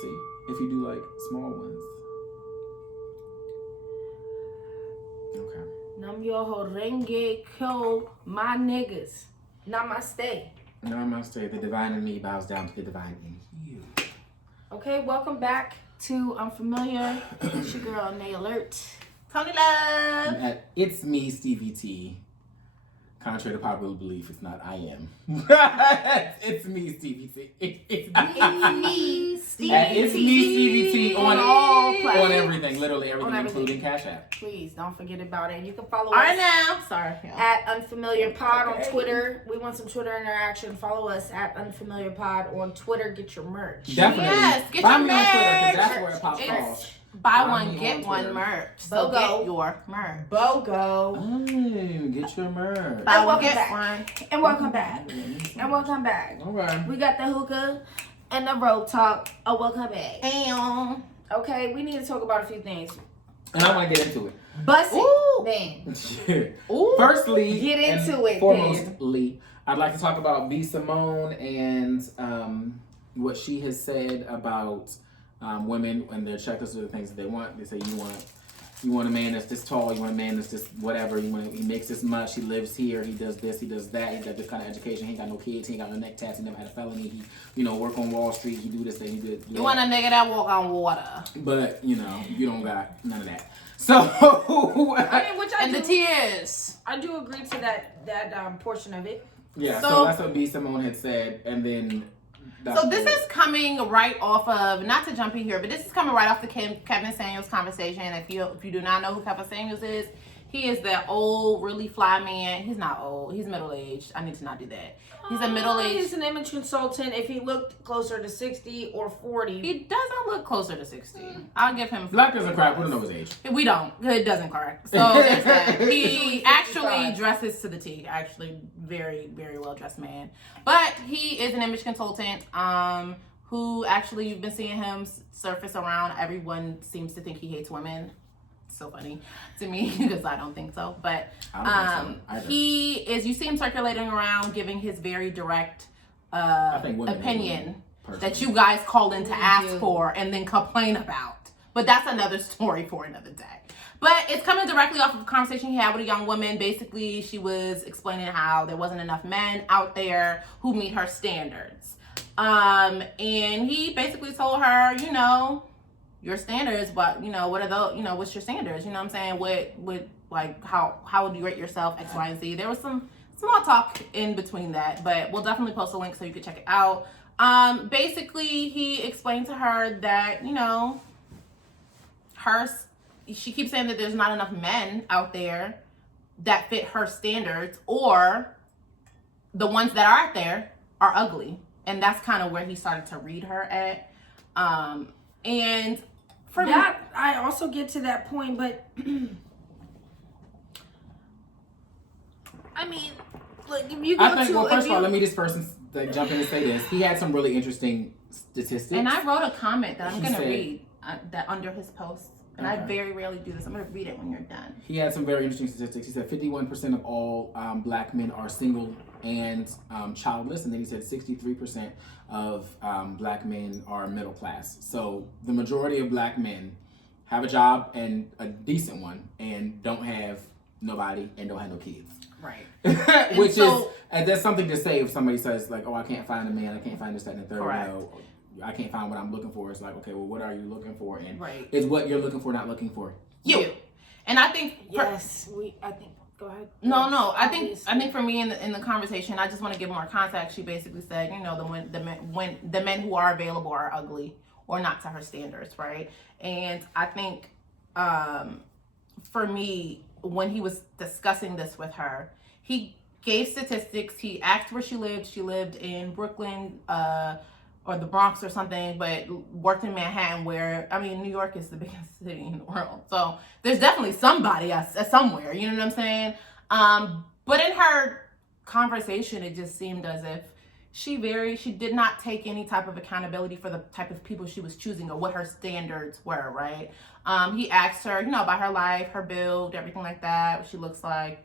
see if you do like small ones. Okay. Nam yoho renge kyo, my niggas. Namaste. Namaste. The divine in me bows down to the divine in you. Okay, welcome back to unFEMiliar. It's your girl, Nay Alert. Tony Love. At It's Me, Stevie T. Contrary to popular belief, it's not I am. It's me, Stevie T. It's me, Stevie It's me, Stevie T. On all platforms. On everything, literally everything, including Cash App. Please don't forget about it. You can follow All right us now. Sorry. at unFEMiliar Pod on Twitter. We want some Twitter interaction. Follow us at unFEMiliar Pod on Twitter. Get your merch. Definitely. Yes, get Find your me on Twitter, 'cause merch. that's where it pops It's off. Buy Find one, me get on one Twitter. merch. So BOGO. get your merch. BOGO. Get your merch. Buy one, welcome get back. one. And welcome back. And welcome back. Okay. We got the hookah and the road talk. Oh, welcome back. Damn. Okay, we need to talk about a few things. And I want to get into it. Bust Ooh. it, then. Ooh. Firstly, Get into and it, foremostly, I'd like to talk about B. Simone and what she has said about women and their checklist of the things that they want. They say you want a man that's this tall, you want a man that's this whatever, he makes this much, he lives here, he does this, he does that, he got this kind of education, he ain't got no kids, he ain't got no neck tats, he never had a felony, he work on Wall Street, he do this thing, he do that. You want a nigga that walk on water. But, you don't got none of that. So I mean, which And the tears. I do agree to that portion of it. yeah, So- so that's what B. Simone had said, and then So this is coming right off of, not to jump in here, but this is coming right off the Kevin Samuels conversation. If you do not know who Kevin Samuels is, he is that old, really fly man. He's not old. He's middle-aged. I need to not do that. He's a middle-aged. He's an image consultant. If he looked closer to 60 or 40. He doesn't look closer to 60. I'll give him. Black doesn't crack. We don't know his age. We don't. It doesn't correct. So there's that. He actually dresses to the T. Actually, very, very well dressed man. But he is an image consultant. Who actually you've been seeing him surface around. Everyone seems to think he hates women. So funny to me because I don't think so. But I don't think so either. he is. You see him circulating around, giving his very direct I think women hate opinion women, personally. that you guys called in to ask do. for and then complain about. But that's another story for another day. But it's coming directly off of a conversation he had with a young woman. Basically, she was explaining how there wasn't enough men out there who meet her standards. And he basically told her, your standards, but what are those, what's your standards? You know what I'm saying? What like how would you rate yourself, X, Y, and Z? There was some small talk in between that, but we'll definitely post a link so you can check it out. Basically he explained to her that, she keeps saying that there's not enough men out there that fit her standards, or the ones that are out there are ugly. And that's kind of where he started to read her at. And for that, I also get to that point, but I mean, look, if you go I think, to, well, if first of all, you- let me just first jump in and say this. He had some really interesting statistics. And I wrote a comment that I'm She going to said- read that under his post. And I Okay. very rarely do this. I'm going to read it when you're done. He had some very interesting statistics. He said 51% of all black men are single and childless, and then he said 63% of black men are middle class. So the majority of black men have a job, and a decent one, and don't have nobody and don't have no kids. Right. Which so- is that's something to say if somebody says like, oh, I can't find a man, I can't find this, that, and the third. Correct. I can't find what I'm looking for. It's like, okay, well, what are you looking for? And Right. is what you're looking for not looking for You. And I think... I think, go ahead. No. I Obviously. think for me in the conversation, I just want to give more context. She basically said, the men who are available are ugly or not to her standards, right? And I think for me, when he was discussing this with her, he gave statistics. He asked where she lived. She lived in Brooklyn, or the Bronx or something, but worked in Manhattan, where, New York is the biggest city in the world. So there's definitely somebody somewhere, you know what I'm saying? But in her conversation, it just seemed as if she did not take any type of accountability for the type of people she was choosing or what her standards were, right? He asked her, about her life, her build, everything like that, what she looks like.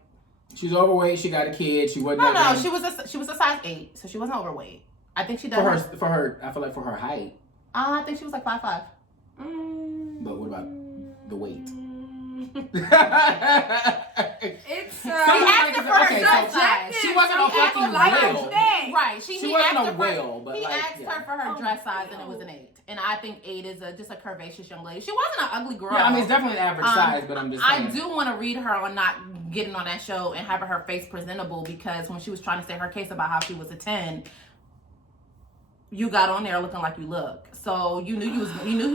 She's overweight. She got a kid. She wasn't. No, she was a size 8, so she wasn't overweight. I think she does. For her, I feel like for her height. I think she was like 5'5". But what about the weight? It's He asked her for her dress size. She wasn't a fucking whale. Right. She wasn't a whale, but he like, asked her for her dress size, and it was an 8. And I think 8 is just a curvaceous young lady. She wasn't an ugly girl. Yeah, I mean it's definitely an average size, but I'm just saying. I do want to read her on not getting on that show and having her face presentable, because when she was trying to say her case about how she was a 10, you got on there looking like you look. So you knew he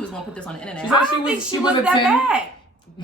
was gonna put this on the internet. I don't think she was that bad.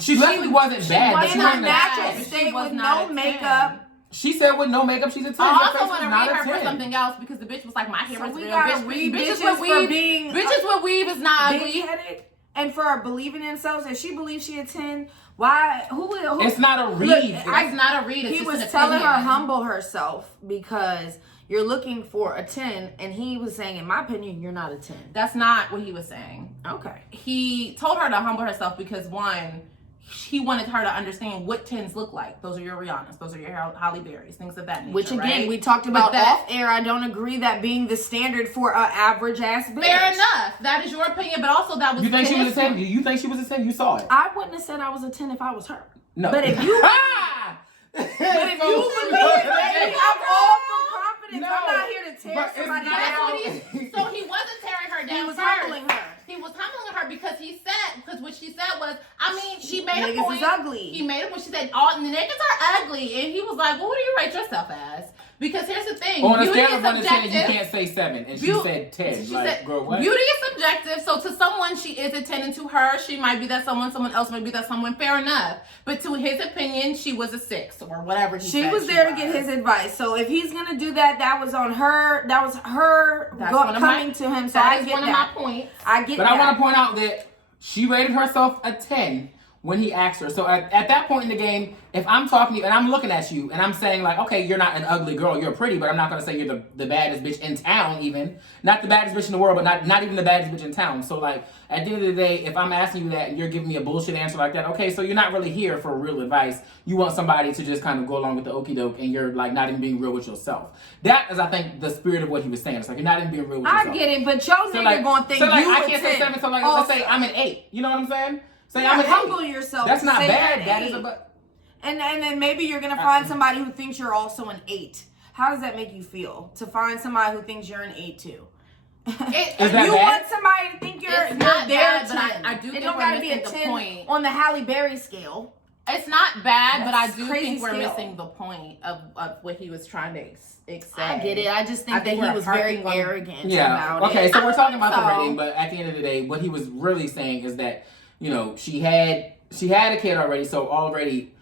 She definitely wasn't bad. But In her natural state with no makeup. She said with no makeup, she's a 10. I also want to read her for something else, because the bitch was like, my hair is we real. gotta read bitches with weave, for being bitches with weave is not ugly. big-headed and for believing in themselves. If she believes she a 10, why? Who? It's not a read. Look, It's not a read. It's he just was an telling her opinion. humble herself because you're looking for a 10, and he was saying, in my opinion, you're not a 10. That's not what he was saying. Okay. He told her to humble herself because, one, he wanted her to understand what 10s look like. Those are your Rihannas. Those are your Halle Berrys. Things of that nature. Which again, right? we talked about But off air. I don't agree that being the standard for an average ass bitch. Fair enough. That is your opinion, but also that was. You think she was a 10? You think she was a 10? You saw it. I wouldn't have said I was a 10 if I was her. No. But if you But if you believe it, baby, I'm all for confidence. No. I'm not here to tear But it's somebody not- down. So he wasn't tearing her down. He was first. humbling her. He was humbling her because what she said was, I mean, she made a Niggas point. is ugly. He made a point. She said, all the niggas are ugly. And he was like, well, what do you rate yourself as? Because here's the thing. On a beauty scale is of 1 to 10, you subjective. can't say 7. And she Beau- said 10. She like, said, girl, what? beauty is subjective. So to someone, she is a 10, and to her, she might be that someone else might be that someone. Fair enough. But to his opinion, she was a 6 or whatever he She said was there to get his advice. So if he's gonna do that, that was on her. That was her coming to him. So I That is get one of that. my points. I get But that. I want to point out that she rated herself a 10 when he asked her. So at that point in the game, if I'm talking to you and I'm looking at you and I'm saying like, okay, you're not an ugly girl, you're pretty, but I'm not going to say you're the baddest bitch in town even. Not the baddest bitch in the world, but not even the baddest bitch in town. So like, at the end of the day, if I'm asking you that and you're giving me a bullshit answer like that, okay, so you're not really here for real advice. You want somebody to just kind of go along with the okie doke and you're like not even being real with yourself. That is, I think, the spirit of what he was saying. It's like, you're not even being real with yourself. I get it, but your nigga gonna think so like, you I a can't 10. say 7, so like, Also. let's say I'm an 8. You know what I'm saying? Say Yeah, I'm an 8. humble yourself. That's not Say bad. an That 8. is a And then maybe you're gonna find somebody who thinks you're also an 8. How does that make you feel? To find somebody who thinks you're an 8 too. Is If that you bad? want somebody to think you're It's not their bad, 10. but I do it think don't we're gotta be a missing the 10 point. on the Halle Berry scale. It's not bad, but I That's do crazy think we're scale. missing the point of what he was trying to say. I get it. I just think I think that he we're was very harping on- arrogant Yeah. about Okay, it. so we're talking about the So- rating, but at the end of the day, what he was really saying is that, you know, she had a kid already, so already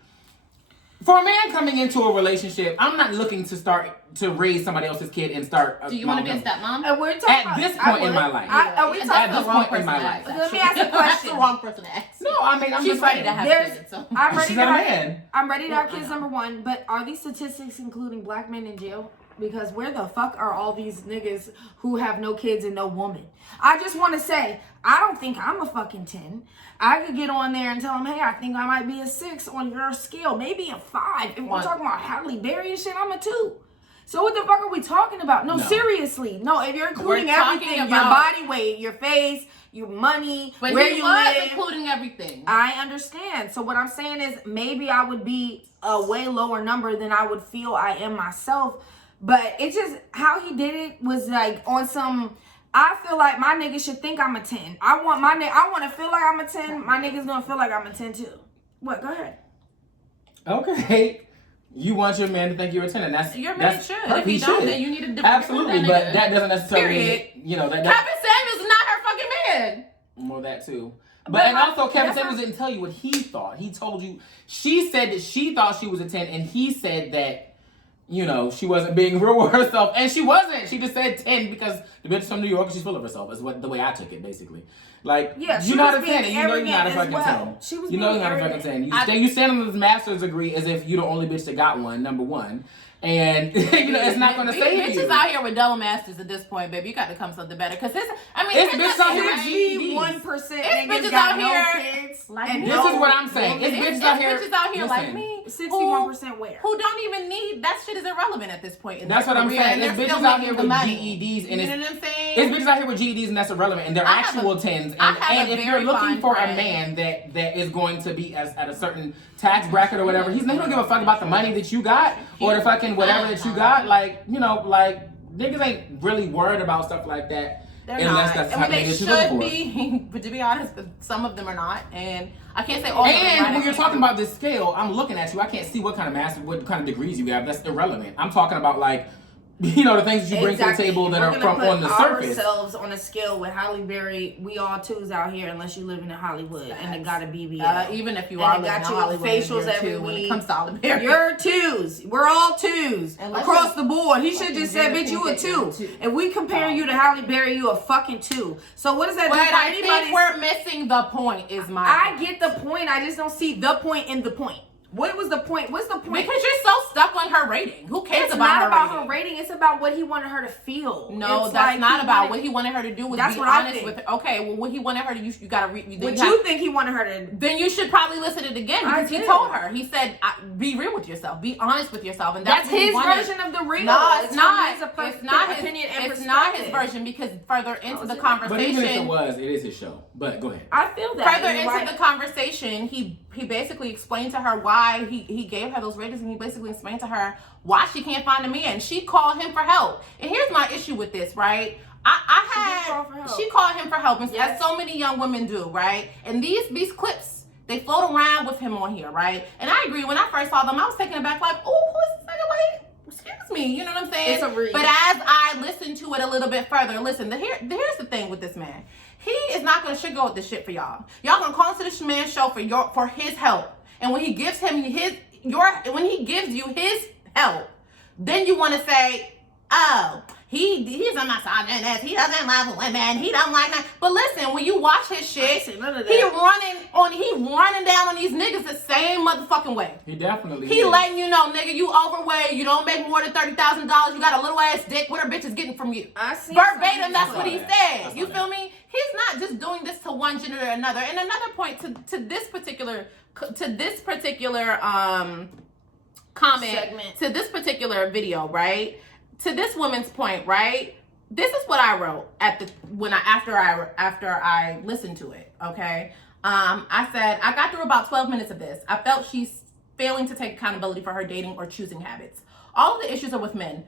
for a man coming into a relationship, I'm not looking to raise somebody else's kid and start. Do you want to be a stepmom? We're talking At about, this I point in would. my life. Are we That's talking At this the wrong point in person my to life. ask, Let me actually. ask a That's the question. wrong person to ask. No, I mean, I'm She's just ready to saying. have There's- kids. So. I'm ready She's to not a have, man. I'm ready to have Well, I kids, know. number one, but are these statistics including black men in jail? Because where the fuck are all these niggas who have no kids and no woman? I just want to say, I don't think I'm a fucking 10. I could get on there and tell them, hey, I think I might be a 6 on your scale, maybe a 5. If we're What? talking about Halle Berry and shit, I'm a 2. So what the fuck are we talking about? No, No. seriously. No, if you're including We're talking everything, your about- body weight, your face, your money, But where he you was live. including everything. I understand. So what I'm saying is maybe I would be a way lower number than I would feel I am myself. But it just, how he did it was like on some, I feel like my nigga should think I'm a 10. I want to feel like I'm a 10. My nigga's gonna feel like I'm a 10 too. What? Go ahead. Okay. You want your man to think you're a 10, and that's Your man that's should. perfect. If he don't, then you need to different Absolutely, that but nigga. that doesn't necessarily Period. mean, you know, that Kevin Samuels is not her fucking man. well, that too. But But and also Kevin that's Samuels didn't tell you what he thought. He told you, she said that she thought she was a 10, and he said that, you know, she wasn't being real with herself, and she wasn't. She just said 10 because the bitch is from New York and she's full of herself. Is what the way I took it, basically. Like, Yeah, she you're not a was 10, being and you know you're not a arrogant fucking as well. 10. She was You know being you're not a fucking arrogant. 10. You stand on this master's degree as if you're the only bitch that got one, number one. And, you know, it's not going to save you. Bitches out here with double masters at this point, baby. You got to come something better. Because It's bitches out here with GEDs. 1% It's niggas bitches got out no here kids. like and me. This is what I'm saying. It's bitches out here. Bitches out here like listen, me. 61% where? Who don't even need, that shit is irrelevant at this point. In That's their what I'm career, saying. and It's they're bitches still out making here the with money. GEDs, and You it's know what I'm saying? It's bitches out here with GEDs and that's irrelevant, and they're actual tens. And if you're looking for a man that is going to be at a certain tax bracket or whatever, he don't give a fuck about the money that you got or the fucking whatever that you got. Like, you know, like niggas ain't really worried about stuff like that. They're unless not. that's I mean, they should be, for. but to be honest, some of them are not. And I can't say all of them. And when you're talking about this scale, I'm looking at you. I can't see what kind of what kind of degrees you have. That's irrelevant. I'm talking about like, you know, the things that you bring to the table that are from on the surface. Ourselves on a scale with Halle Berry. We all twos out here, unless you live in Hollywood, and it got a BBL. Even if you are living in Hollywood, facials every week. When it comes to Halle Berry, you're twos. We're all twos across the board. He should just said, "Bitch, you a two." If we compare you to Halle Berry, you a fucking two. So what does that do for anybody? I think we're missing the point. I get the point. I just don't see the point in the point. What was the point? What's the point? Because you're so stuck on her rating. Who cares it's about her rating? It's not about her rating. It's about what he wanted her to feel. No, that's not about what he wanted her to do. Was be honest with her. Okay, well, what he wanted her to, you got to read. What you think he wanted her to? Then you should probably listen to it again because he told her. He said, "Be real with yourself. Be honest with yourself." And that's his version of the real. No, it's not. It's not opinion and it's not his version because further into the conversation. But even if it was, it is his show. But go ahead. I feel that. Further into the conversation, he basically explained to her why he gave her those ratings, and he basically explained to her why she can't find a man. She called him for help. And here's my issue with this, right? She called him for help, as so many young women do, right? And these clips, they float around with him on here, right? And I agree, when I first saw them, I was taken aback, like, oh, who is this nigga? Like, excuse me, you know what I'm saying? It's a read. But as I listened to it a little bit further, listen, here's the thing with this man. He is not gonna sugarcoat this shit for y'all. Y'all gonna call into this man's show for his help. And when he gives him when he gives you his help, then you want to say, oh, he's on my side and that he doesn't love women, he don't like that. But listen, when you watch his shit, he running down on these niggas the same motherfucking way. He definitely is. Letting you know, nigga, you overweight, you don't make more than $30,000, you got a little ass dick, what are bitches getting from you? Verbatim, that's what he said. You feel me? He's not just doing this to one gender or another. And another point to this particular comment segment, to this particular video, right? To this woman's point, right? This is what I wrote after I listened to it. Okay, I said I got through about 12 minutes of this. I felt she's failing to take accountability for her dating or choosing habits. All of the issues are with men,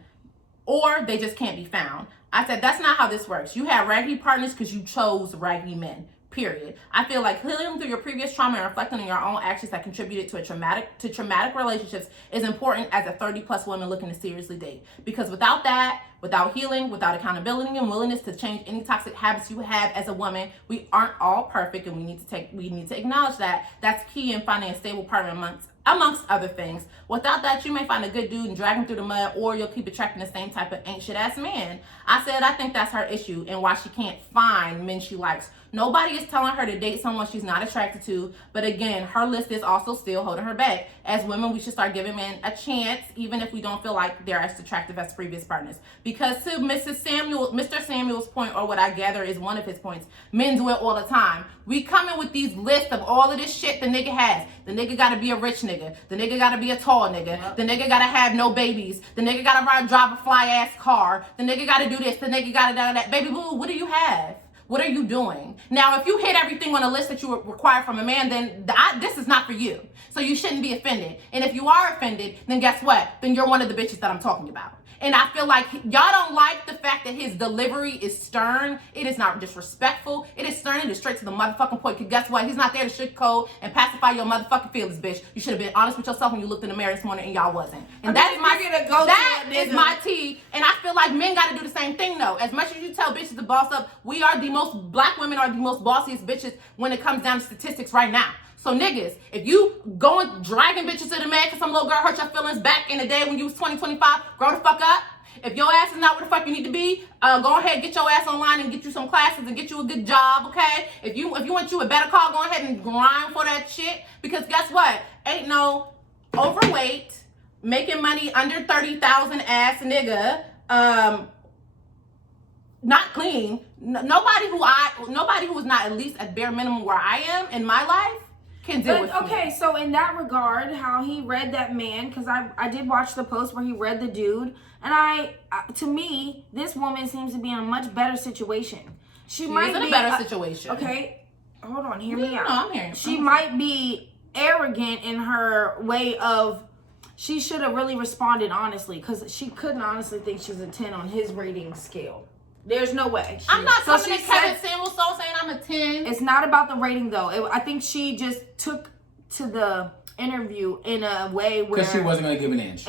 or they just can't be found. I said that's not how this works. You have raggedy partners because you chose raggedy men. Period. I feel like healing through your previous trauma and reflecting on your own actions that contributed to traumatic relationships is important as a 30+ woman looking to seriously date. Because without that, without healing, without accountability and willingness to change any toxic habits you have as a woman, we aren't all perfect, and we need to acknowledge that. That's key in finding a stable partner amongst other things. Without that, you may find a good dude and drag him through the mud, or you'll keep attracting the same type of ain't shit ass man. I said I think that's her issue and why she can't find men she likes. Nobody is telling her to date someone she's not attracted to, but again, her list is also still holding her back. As women, we should start giving men a chance, even if we don't feel like they're as attractive as previous partners. Because to Mr. Samuel's point, or what I gather is one of his points, men do it all the time. We come in with these lists of all of this shit the nigga has. The nigga gotta be a rich nigga. The nigga gotta be a tall nigga. The nigga gotta have no babies. The nigga gotta drive a fly ass car. The nigga gotta do this. The nigga gotta do that. Baby boo, what do you have? What are you doing? Now, if you hit everything on a list that you require from a man, then this is not for you. So you shouldn't be offended. And if you are offended, then guess what? Then you're one of the bitches that I'm talking about. And I feel like y'all don't like the fact that his delivery is stern. It is not disrespectful. It is stern and it's straight to the motherfucking point. Because guess what? He's not there to sugarcoat and pacify your motherfucking feelings, bitch. You should have been honest with yourself when you looked in the mirror this morning, and y'all wasn't. And that is my tea. And I feel like men got to do the same thing, though. As much as you tell bitches to boss up, black women are the most bossiest bitches when it comes down to statistics right now. So niggas, if you going dragging bitches to the man because some little girl hurt your feelings back in the day when you was 20, 25, grow the fuck up. If your ass is not where the fuck you need to be, go ahead, get your ass online and get you some classes and get you a good job, okay? If you want you a better car, go ahead and grind for that shit. Because guess what? Ain't no overweight, making money under 30,000 ass nigga, not clean. Nobody who is not at least at bare minimum where I am in my life can deal with. Okay, so in that regard, how he read that man, because I did watch the post where he read the dude, and to me, this woman seems to be in a much better situation. She might is in be a better situation. Okay, hold on, hear me out. No, I'm hearing. She might be arrogant in her way of. She should have really responded honestly, because she couldn't honestly think she's a 10 on his rating scale. There's no way. I'm not coming to Kevin Samuel's soul saying I'm a 10. It's not about the rating though. I think she just took to the interview in a way where because she wasn't going to give an inch.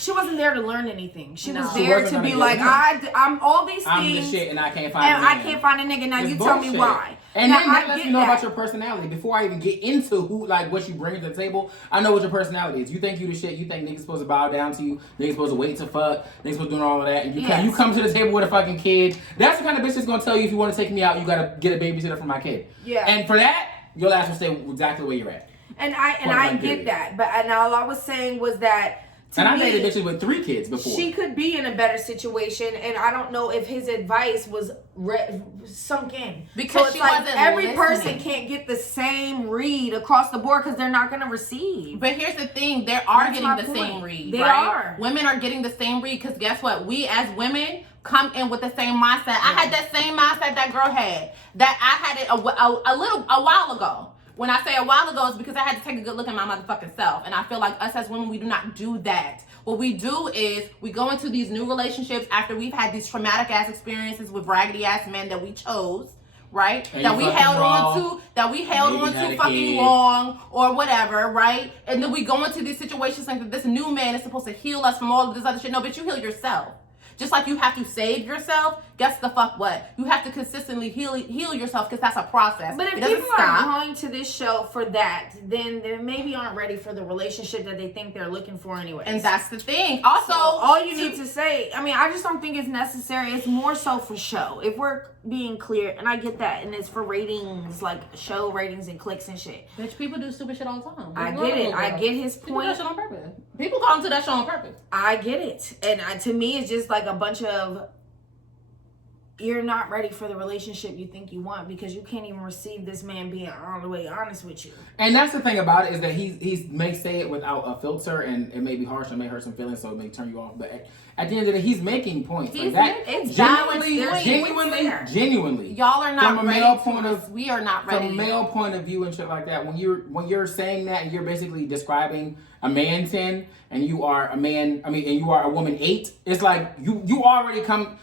She wasn't there to learn anything. She was She there wasn't to be gonna like, give I'm all these I'm things. the shit and I can't find and I can't find a nigga. Now It's you tell me bullshit. why. And now, then that lets get me know that. about your personality. Before I even get into who, like, what you bring to the table, I know what your personality is. You think you the shit. You think niggas supposed to bow down to you. Niggas supposed to wait to fuck. Niggas supposed to do all of that. And you come to the table with a fucking kid. That's the kind of bitch that's gonna tell you if you want to take me out, you gotta get a babysitter for my kid. Yeah. And for that, your ass will stay exactly where you're at. And I get that. But all I was saying was that. I dated bitches with 3 kids before. She could be in a better situation, and I don't know if his advice was sunk in. Because so it's she like wasn't every listening. person can't get the same read across the board because they're not going to receive. But here's the thing, they are That's getting my the point. same read. They right? are. Women are getting the same read because guess what? We as women come in with the same mindset. I had that same mindset that girl had. That I had it a while ago. When I say a while ago, it's because I had to take a good look at my motherfucking self. And I feel like us as women, we do not do that. What we do is we go into these new relationships after we've had these traumatic ass experiences with raggedy ass men that we chose, right? And that we held on to fucking long or whatever, right? And then we go into these situations thinking that this new man is supposed to heal us from all of this other shit. No, bitch, you heal yourself. Just like you have to save yourself, guess the fuck what? You have to consistently heal yourself because that's a process. But if people are going to this show for that, then they maybe aren't ready for the relationship that they think they're looking for anyway. And that's the thing. Also, all you need to say, I mean, I just don't think it's necessary. It's more so for show. If we're being clear, and I get that, and it's for ratings, like show ratings and clicks and shit. Bitch, people do stupid shit all the time. I get it. I get his People do point. that shit on purpose. People come to that show on purpose. I get it. And to me, it's just like a bunch of, you're not ready for the relationship you think you want because you can't even receive this man being all the way honest with you. And that's the thing about it is that he may say it without a filter, and it may be harsh and may hurt some feelings, so it may turn you off. But at the end of the day, he's making points. He's like that. it's Genuinely. Y'all are not from a ready. male point of, we are not ready. From a male point of view and shit like that, when you're saying that, and you're basically describing a man 10 and you are a man, and you are a woman 8, it's like you already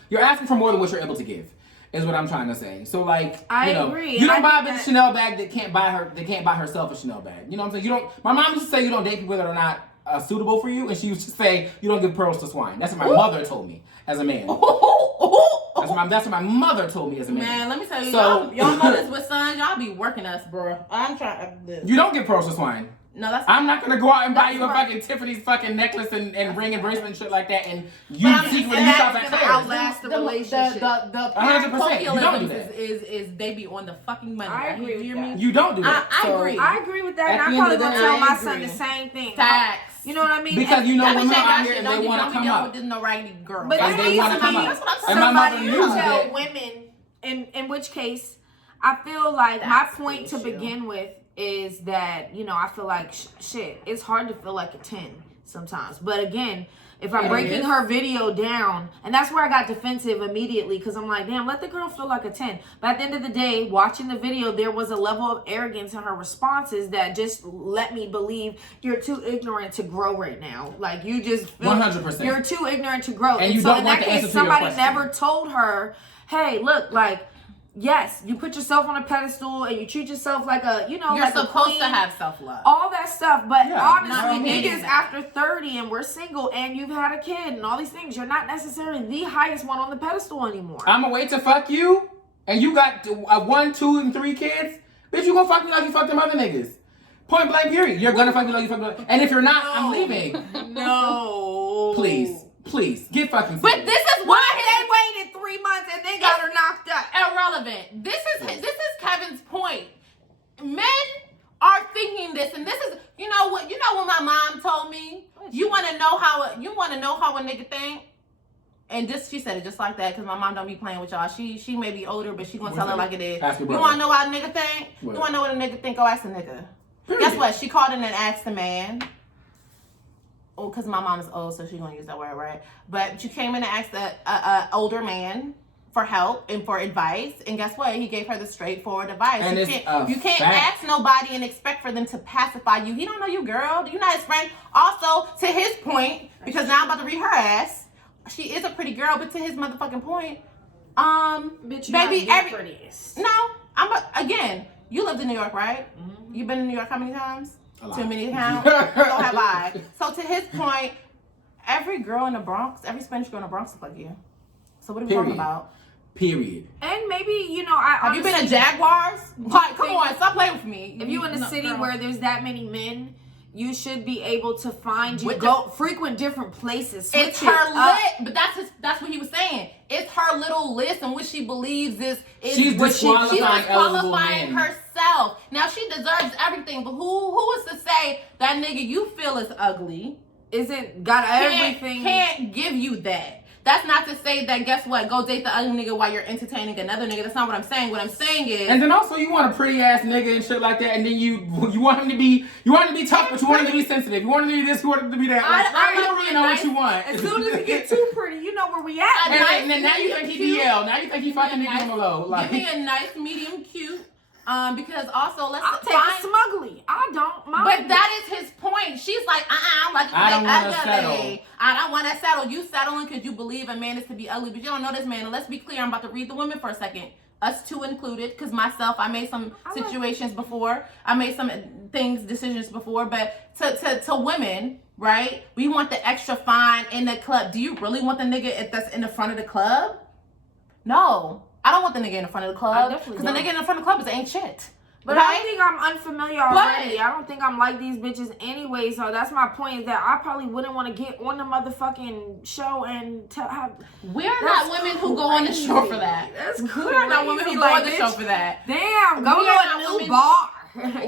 you're asking for more than what you're able to give. Is what I'm trying to say. So like, I agree. You don't buy a bitch a Chanel bag that can't buy herself a Chanel bag. You know what I'm saying? My mom used to say you don't date people that are not suitable for you, and she used to say you don't give pearls to swine. That's what my mother told me as a man. That's what my mother told me as a man. Man, let me tell you, so, y'all mothers with sons, y'all be working us, bro. I'm trying. You don't give pearls to swine. No, that's. I'm not gonna go out and buy you a fucking Tiffany's fucking necklace and ring and bracelet and shit like that, and you secretly you shop at Claire's. Outlast the relationship. The 100%. You don't do that. Is they be on the fucking money. I agree with that. You don't do that. I agree. I agree with that, and I'm probably gonna tell my son the same thing. Facts. You know what I mean? Because you know That women bitch ain't out got here shit. and they want to come up. With no raggedy girl. But And they want to come That's up. what I'm And my mother somebody knew to tell that. women, in which case, I feel like That's my point the to issue. begin with is that, I feel like shit, it's hard to feel like a 10 sometimes. But again, if I'm breaking her video down, and that's where I got defensive immediately, because I'm like, damn, let the girl feel like a 10. But at the end of the day, watching the video, there was a level of arrogance in her responses that just let me believe you're too ignorant to grow right now. Like, you just feel 100%. You're too ignorant to grow. And you so don't in want that the answer case, to your somebody question. never told her, hey, look, like, yes, you put yourself on a pedestal and you treat yourself like a, You're like supposed a queen, to have self-love. all that stuff. But honestly, not niggas that. after 30 and we're single and you've had a kid and all these things, you're not necessarily the highest one on the pedestal anymore. I'm gonna wait to fuck you, and you got 1, 2, and 3 kids. Bitch, you gonna fuck me like you fucked them other niggas. Point blank, period. You're gonna fuck me like you fucked them. And if you're not, I'm leaving. No. Please, get fucking. But this is why They waited 3 months and then got her knocked up. irrelevant. This is Kevin's point. Men are thinking this, and this is what my mom told me. You want to know how a nigga think? And just she said it just like that because my mom don't be playing with y'all. She may be older, but she gonna tell her like it is. You wanna know what a nigga think? What? You wanna know what a nigga think? Go ask a nigga. Period. Guess what? She called in and asked the man. Oh, because my mom is old, so she's gonna use that word, right? But you came in and asked a older man for help and for advice, and guess what? He gave her the straightforward advice. And you can't ask nobody and expect for them to pacify you. He don't know you, girl. You're not his friend. Also, to his point, because now I'm about to read her ass. She is a pretty girl, but to his motherfucking point, bitch, baby, prettiest. No, again. You lived in New York, right? Mm-hmm. You've been in New York how many times? Too many times. So have I. So to his point, every girl in the Bronx, every Spanish girl in the Bronx look like you. So what are we talking about? Period. And maybe, I have you been to Jaguars? Like, come on, stop playing with me. If you're in a city where there's that many men, you should be able to find frequent different places. It's her list, but that's what he was saying. It's her little list in which she believes she's disqualifying herself. Now she deserves everything, but who is to say that nigga you feel is ugly everything can't give you that? That's not to say that, guess what, go date the ugly nigga while you're entertaining another nigga. That's not what I'm saying. What I'm saying is... And then also you want a pretty ass nigga and shit like that, and then you want him to be tough, but you want him to be sensitive. You want him to be this, you want him to be that. I don't really know what you want. As soon as he get too pretty, you know where we at. And now you think he BL. Now you think he fucking nigga on the low. Give me a nice, medium, cute. Because also I'll take a smugly. I don't mind. But that is his point. She's like, I don't want to settle. I don't want to settle. You settling because you believe a man is to be ugly, but you don't know this man. And let's be clear. I'm about to read the women for a second. Us two included, because myself, I made some situations before. I made some decisions before. But to women, right? We want the extra fine in the club. Do you really want the nigga that's in the front of the club? No. I don't want the nigga in the front of the club. Because the nigga in the front of the club ain't shit. But right? I think I'm unfamiliar already. I don't think I'm like these bitches anyway. So that's my point, is that I probably wouldn't want to get on the motherfucking show and we're not women who go on the show for that. That's cool. We're not women who go on the show for that. Damn, go to a new bar.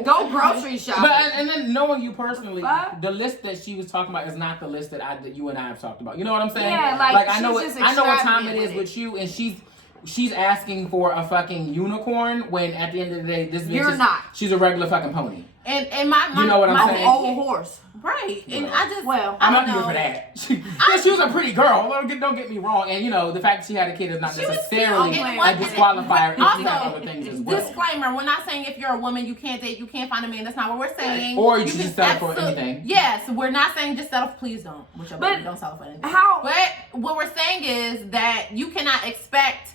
Go grocery shopping. But and then knowing you personally, the list that she was talking about is not the list that you and I have talked about. You know what I'm saying? Yeah, like I know what time it is with you, and she's asking for a fucking unicorn when at the end of the day, this bitch she's a regular fucking pony. And my you know what I'm saying? Old horse. Right. Yeah. And I just I'm not here for that. She was a pretty girl. Don't get me wrong. And the fact that she had a kid is not necessarily a disqualifier. Also, disclaimer, we're not saying if you're a woman you can't date, you can't find a man. That's not what we're saying. Or you should just settle for anything. Yes, we're not saying just settle. Please don't. But don't settle for anything. But what we're saying is that you cannot expect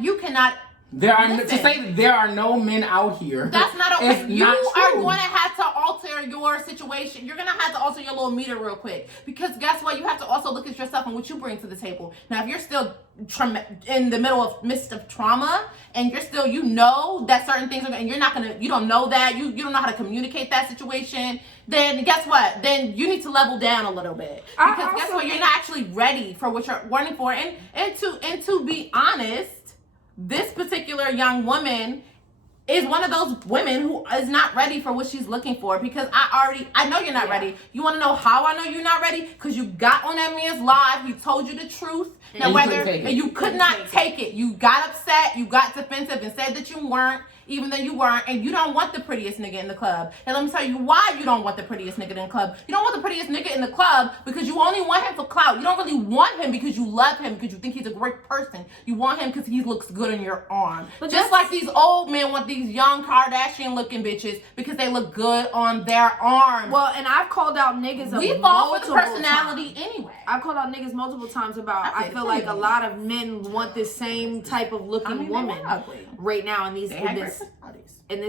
you cannot. There are no men out here. That's not okay. You are going to have to alter your situation. You're going to have to alter your little meter real quick. Because guess what? You have to also look at yourself and what you bring to the table. Now, if you're still in the midst of trauma and you're still, that certain things are, and you don't know that, you don't know how to communicate that situation, then guess what? Then you need to level down a little bit. Because guess what? You're not actually ready for what you're running for. And to be honest, this particular young woman is one of those women who is not ready for what she's looking for, because I know you're not ready. You want to know how I know you're not ready? Because you got on that man's live, he told you the truth, and you could not take it. You got upset, you got defensive and said that you weren't, even though you weren't, and you don't want the prettiest nigga in the club. And let me tell you why you don't want the prettiest nigga in the club. You don't want the prettiest nigga in the club because you only want him for clout. You don't really want him because you love him, because you think he's a great person. You want him because he looks good on your arm. But just like these old men want these young Kardashian looking bitches because they look good on their arms. Well, and I've called out niggas we fall for the personality anyway. I've called out niggas multiple times about I feel like a lot of men want this same type of looking woman right now in this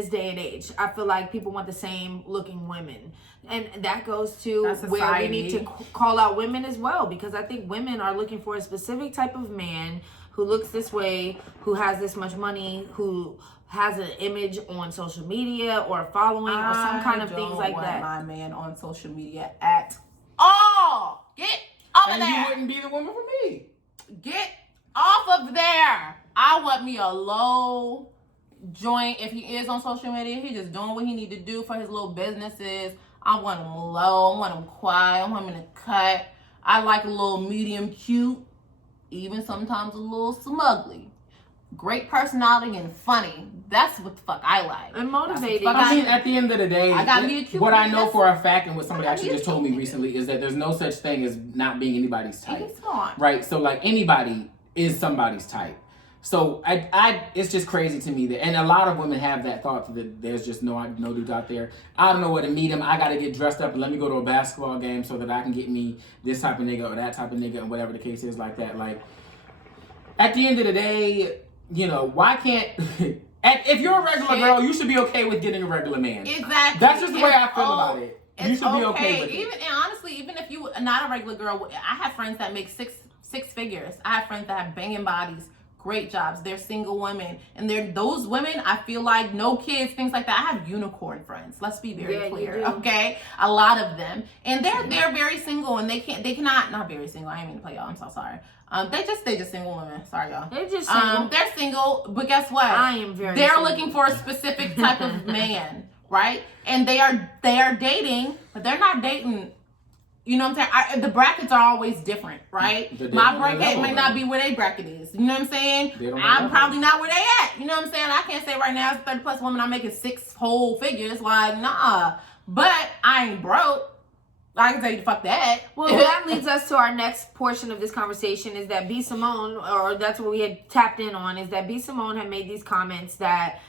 day and age. I feel like people want the same looking women, and that goes to where we need to call out women as well, because I think women are looking for a specific type of man who looks this way, who has this much money, who has an image on social media or a following or some kind of things like that. I don't want my man on social media at all. Get off of there. And you wouldn't be the woman for me. Get off of there. I want me a low joint. If he is on social media, he just doing what he need to do for his little businesses. I want him low. I want him quiet. I want him in the cut. I like a little medium cute, even sometimes a little smugly. Great personality and funny. That's what the fuck I like. And motivated. I mean, at the end of the day, I gotta be a cute what I nigga. know for a fact, and what somebody I gotta actually be a just told me cute nigga. recently, is that there's no such thing as not being anybody's type. It's not. Right? So, like, anybody is somebody's type. So, it's just crazy to me that, and a lot of women have that thought that there's just no dudes out there. I don't know where to meet him. I gotta get dressed up and let me go to a basketball game so that I can get me this type of nigga or that type of nigga, and whatever the case is, like that. Like, at the end of the day, you know, why can't... if you're a regular girl, you should be okay with getting a regular man. Exactly. That's just the way I feel about it. You should be okay with it. Even, and honestly, even if you are not a regular girl, I have friends that make six figures. I have friends that have banging bodies, great jobs. They're single women, and those women, I feel like, no kids, things like that. I have unicorn friends. Let's be very clear, okay? A lot of them, and they're very single, and they cannot not very single. I didn't mean to play y'all. I'm so sorry. They just single women. Sorry, y'all. They're just single. They're single, but guess what? I am very. They're single. looking for a specific type of man, right? And they are dating, but they're not dating. You know what I'm saying? The brackets are always different, right? My bracket may not be where their bracket is. You know what I'm saying? I'm probably not where they at. You know what I'm saying? I can't say right now as a 30+ woman I'm making 6 whole figures. Like, nah. But I ain't broke. I can tell you fuck that. Well, that leads us to our next portion of this conversation, is that B. Simone, or that's what we had tapped in on, is that B. Simone had made these comments that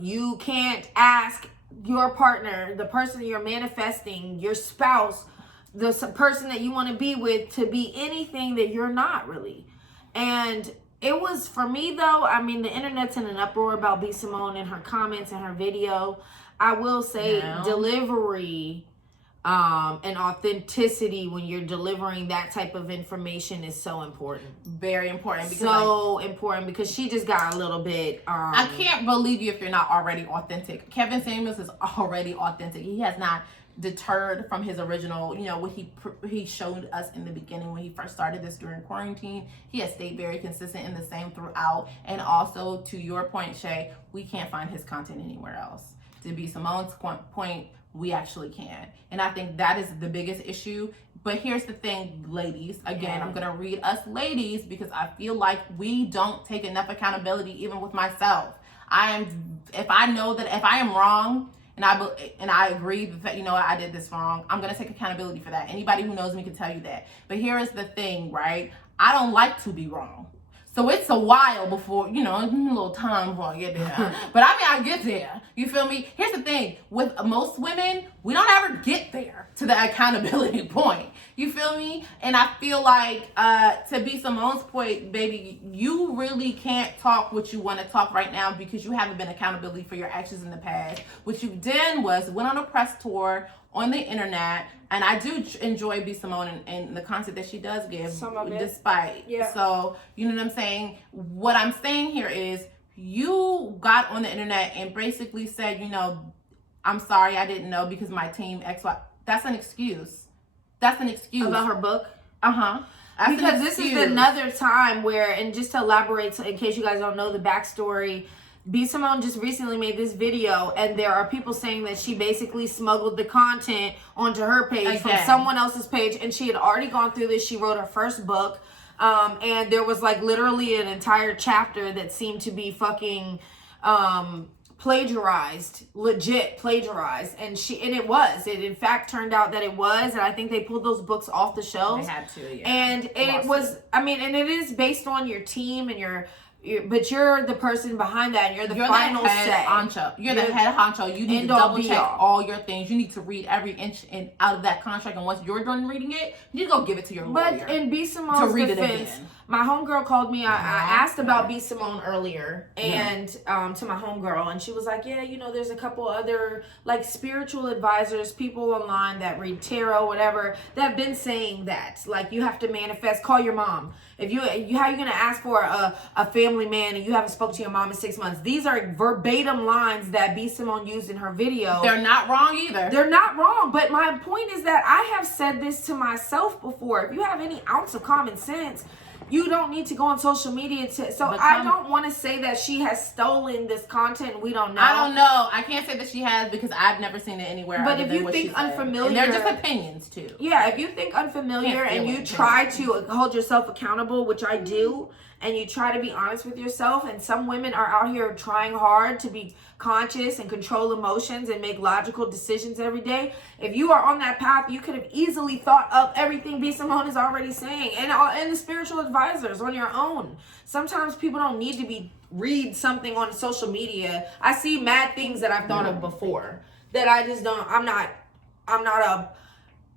you can't ask your partner, the person you're manifesting, your spouse, the person that you want to be with, to be anything that you're not really. And it was, for me though, I mean, the internet's in an uproar about B. Simone and her comments and her video. I will say delivery and authenticity when you're delivering that type of information is so important. Very important. Because she just got a little bit I can't believe you if you're not already authentic. Kevin Samuels is already authentic. He has not deterred from his original, you know, what he showed us in the beginning when he first started this during quarantine. He has stayed very consistent and the same throughout. And also, to your point, Shay, we can't find his content anywhere else. To be Simone's point, we actually can. And I think that is the biggest issue. But here's the thing, ladies. Again, I'm going to read us ladies because I feel like we don't take enough accountability, even with myself. If I know that if I am wrong and I agree that, you know, I did this wrong, I'm going to take accountability for that. Anybody who knows me can tell you that. But here is the thing, right? I don't like to be wrong. So it's a while before, you know, a little time before I get there. But I mean, I get there. You feel me? Here's the thing. With most women, we don't ever get there to the accountability point. You feel me? And I feel like, to be Simone's point, baby, you really can't talk what you want to talk right now because you haven't been accountability for your actions in the past. What you did was went on a press tour on the internet, and I do enjoy B. Simone and the content that she does give, despite. Yeah. So, you know what I'm saying? What I'm saying here is you got on the internet and basically said, you know, I'm sorry, I didn't know because my team X, Y. That's an excuse. That's an excuse. About her book? Uh-huh. Because this is another time where, and just to elaborate, in case you guys don't know the backstory, B. Simone just recently made this video, and there are people saying that she basically smuggled the content onto her page from someone else's page, and she had already gone through this. She wrote her first book, and there was like literally an entire chapter that seemed to be fucking plagiarized, legit plagiarized, and it in fact turned out that it was, and I think they pulled those books off the shelves. They had to, yeah. And it was, I mean, and it is based on your team and but you're the person behind that, and you're the final say. You're the head honcho. You need to double check all your things. You need to read every inch out of that contract, and once you're done reading it, you need to go give it to your lawyer. But in B. Simone's defense, my homegirl called me. I asked about B. Simone earlier, and to my homegirl, and she was like, yeah, you know, there's a couple other like spiritual advisors, people online that read tarot, whatever, that have been saying that, like, you have to manifest, call your mom. If you how are you gonna ask for a family man and you haven't spoken to your mom in 6 months? These are verbatim lines that B. Simone used in her video. They're not wrong either. They're not wrong, but my point is that I have said this to myself before. If you have any ounce of common sense, you don't need to go on social media to. So I don't want to say that she has stolen this content. We don't know. I don't know. I can't say that she has because I've never seen it anywhere. But if you think unFEMiliar, and they're just opinions too. Yeah, if you think unFEMiliar and you try to hold yourself accountable, which I do, and you try to be honest with yourself, and some women are out here trying hard to be conscious and control emotions and make logical decisions every day. If you are on that path, you could have easily thought of everything B. Simone is already saying, and the spiritual advisors on your own. Sometimes people don't need to read something on social media. I see mad things that I've thought of before that I just don't. I'm not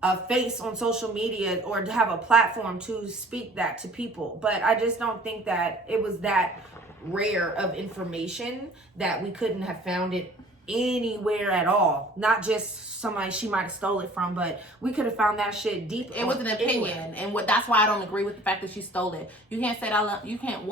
a face on social media or to have a platform to speak that to people, but I just don't think that it was that rare of information that we couldn't have found it anywhere at all. Not just somebody she might have stole it from, but we could have found that shit deep. It was an opinion, and that's why I don't agree with the fact that she stole it. You can't say that. You can't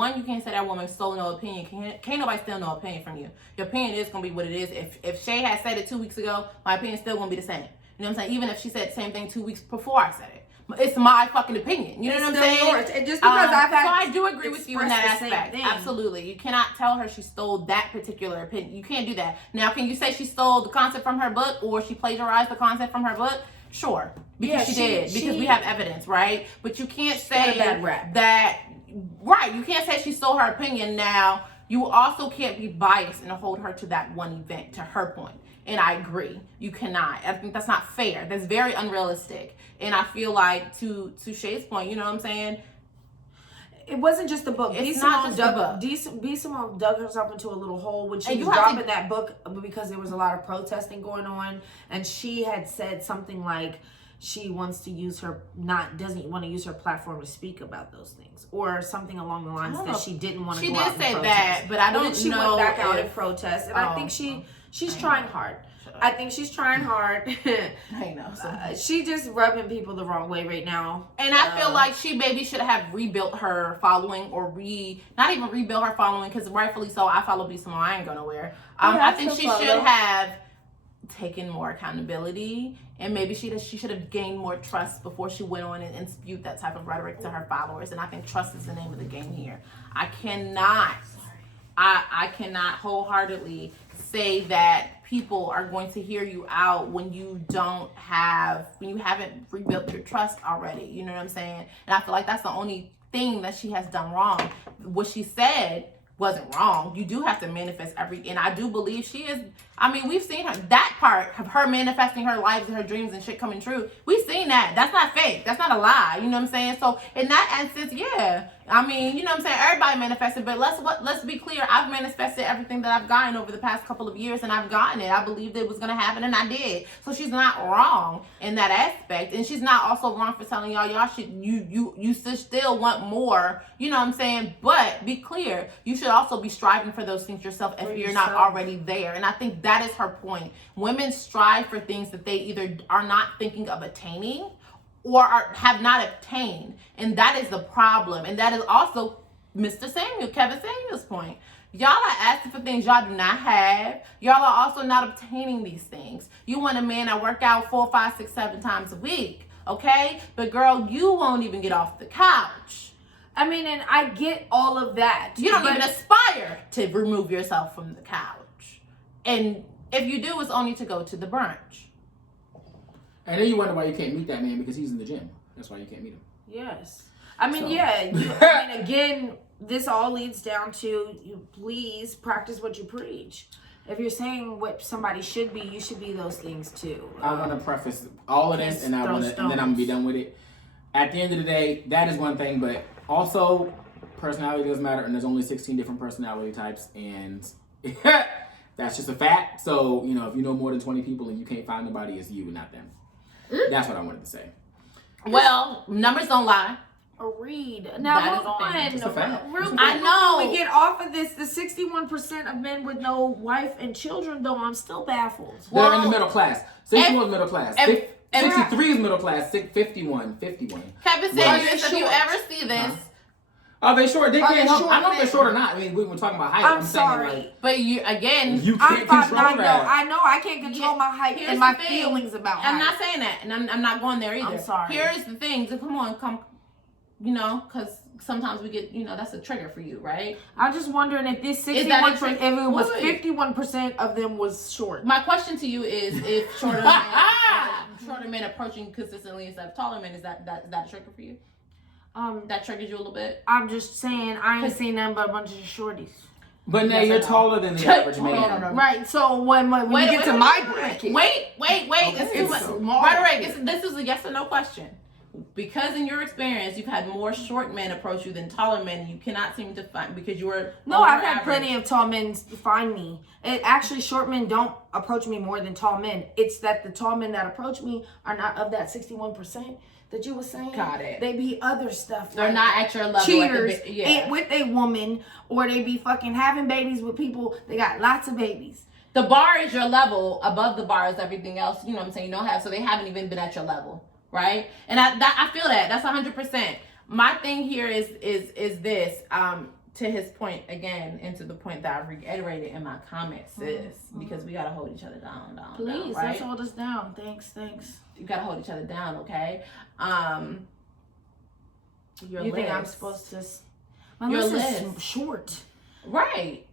say that woman stole no opinion. Can't nobody steal no opinion from you. Your opinion is gonna be what it is. If Shay had said it 2 weeks ago, my opinion still gonna be the same. You know what I'm saying? Even if she said the same thing 2 weeks before I said it. It's my fucking opinion. You know what I'm saying? Yours. And just because I've had, so I do agree with you in that the aspect. Absolutely. You cannot tell her she stole that particular opinion. You can't do that. Now, can you say she stole the concept from her book or she plagiarized the concept from her book? Sure. Because she did. Because we have evidence, right? But you can't say that. Right. You can't say she stole her opinion. Now, you also can't be biased and hold her to that one event, to her point. And I agree. You cannot. I think that's not fair. That's very unrealistic. And I feel like to Shay's point, you know what I'm saying? It wasn't just the book. It's not just the book. B. Simone dug herself into a little hole when she was dropping that book because there was a lot of protesting going on. And she had said something like she wants to use doesn't want to use her platform to speak about those things. Or something along the lines that she didn't want to go out and protest. She did say that, but I don't know. She went back out and protest. And I think she's trying hard. I think she's trying hard. I know. She just rubbing people the wrong way right now. And I feel like she maybe should have rebuilt her following or not even rebuilt her following because rightfully so, I follow B. Simone. I ain't going nowhere. I think she should have taken more accountability and maybe she should have gained more trust before she went on and spewed that type of rhetoric to her followers. And I think trust is the name of the game here. I cannot wholeheartedly say that people are going to hear you out when you haven't rebuilt your trust already. You know what I'm saying? And I feel like that's the only thing that she has done wrong. What she said wasn't wrong. You do have to manifest and I do believe she is. I mean, we've seen that part of her manifesting her lives and her dreams and shit coming true. We've seen that. That's not fake. That's not a lie. You know what I'm saying? So in that instance, yeah. I mean, you know what I'm saying? Everybody manifested, but let's be clear. I've manifested everything that I've gotten over the past couple of years, and I've gotten it. I believed it was going to happen, and I did. So she's not wrong in that aspect, and she's not also wrong for telling y'all should you still want more. You know what I'm saying? But be clear, you should also be striving for those things yourself if you're not already there. And I think that is her point. Women strive for things that they either are not thinking of attaining or have not obtained. And that is the problem. And that is also Kevin Samuel's point. Y'all are asking for things y'all do not have. Y'all are also not obtaining these things. You want a man that work out 4, 5, 6, 7 times a week, okay? But girl, you won't even get off the couch. I mean, and I get all of that. You don't even aspire to remove yourself from the couch. And if you do, it's only to go to the brunch. And then you wonder why you can't meet that man because he's in the gym. That's why you can't meet him. Yes. I mean, again, this all leads down to you please practice what you preach. If you're saying what somebody should be, you should be those things too. I want to preface all of this and then I'm going to be done with it. At the end of the day, that is one thing, but also personality does matter, and there's only 16 different personality types, and that's just a fact. So, you know, if you know more than 20 people and you can't find nobody, it's you and not them. That's what I wanted to say. Well, numbers don't lie. Read. Now, hold on. I know. We get off of this. The 61% of men with no wife and children, though, I'm still baffled. They're in the middle class. 61 is middle class. 63 is middle class. 51. Kevin Samuel, if you ever see this. Are they short? They can't help. I don't know if they're short or not. I mean, we were talking about height. I'm sorry. Saying, but you can't I'm control that. I know I can't control my height and my feelings about height. I'm not saying that, and I'm not going there either. I'm sorry. Here's the thing. So come on, you know, because sometimes we get, that's a trigger for you, right? I'm just wondering if this Is that 61%, if it was wait. 51% of them was short. My question to you is, if shorter men approaching consistently instead of taller men, is that a trigger for you? That triggers you a little bit? I'm just saying, I ain't seen nothing but a bunch of shorties. But now you're taller than the average man. No. Right, so when you get to my bracket. Wait. Okay, This is this is a yes or no question. Because in your experience, you've had more short men approach you than taller men. You cannot seem to find, because you were No, I've had plenty of tall men find me. Actually, short men don't approach me more than tall men. It's that the tall men that approach me are not of that 61% that you were saying. Got it. They be other stuff. They're like not at your level. cheaters with a woman, or they be fucking having babies with people. They got lots of babies. The bar is your level. Above the bar is everything else. You know what I'm saying? You don't have, so they haven't even been at your level, right? And I feel that. That's 100%. My thing here is this. To his point again, and to the point that I reiterated in my comments, sis, because we gotta hold each other down. Please, right? let's hold us down. Thanks. You gotta hold each other down, okay? You think I'm supposed to? My your list list is short. Right?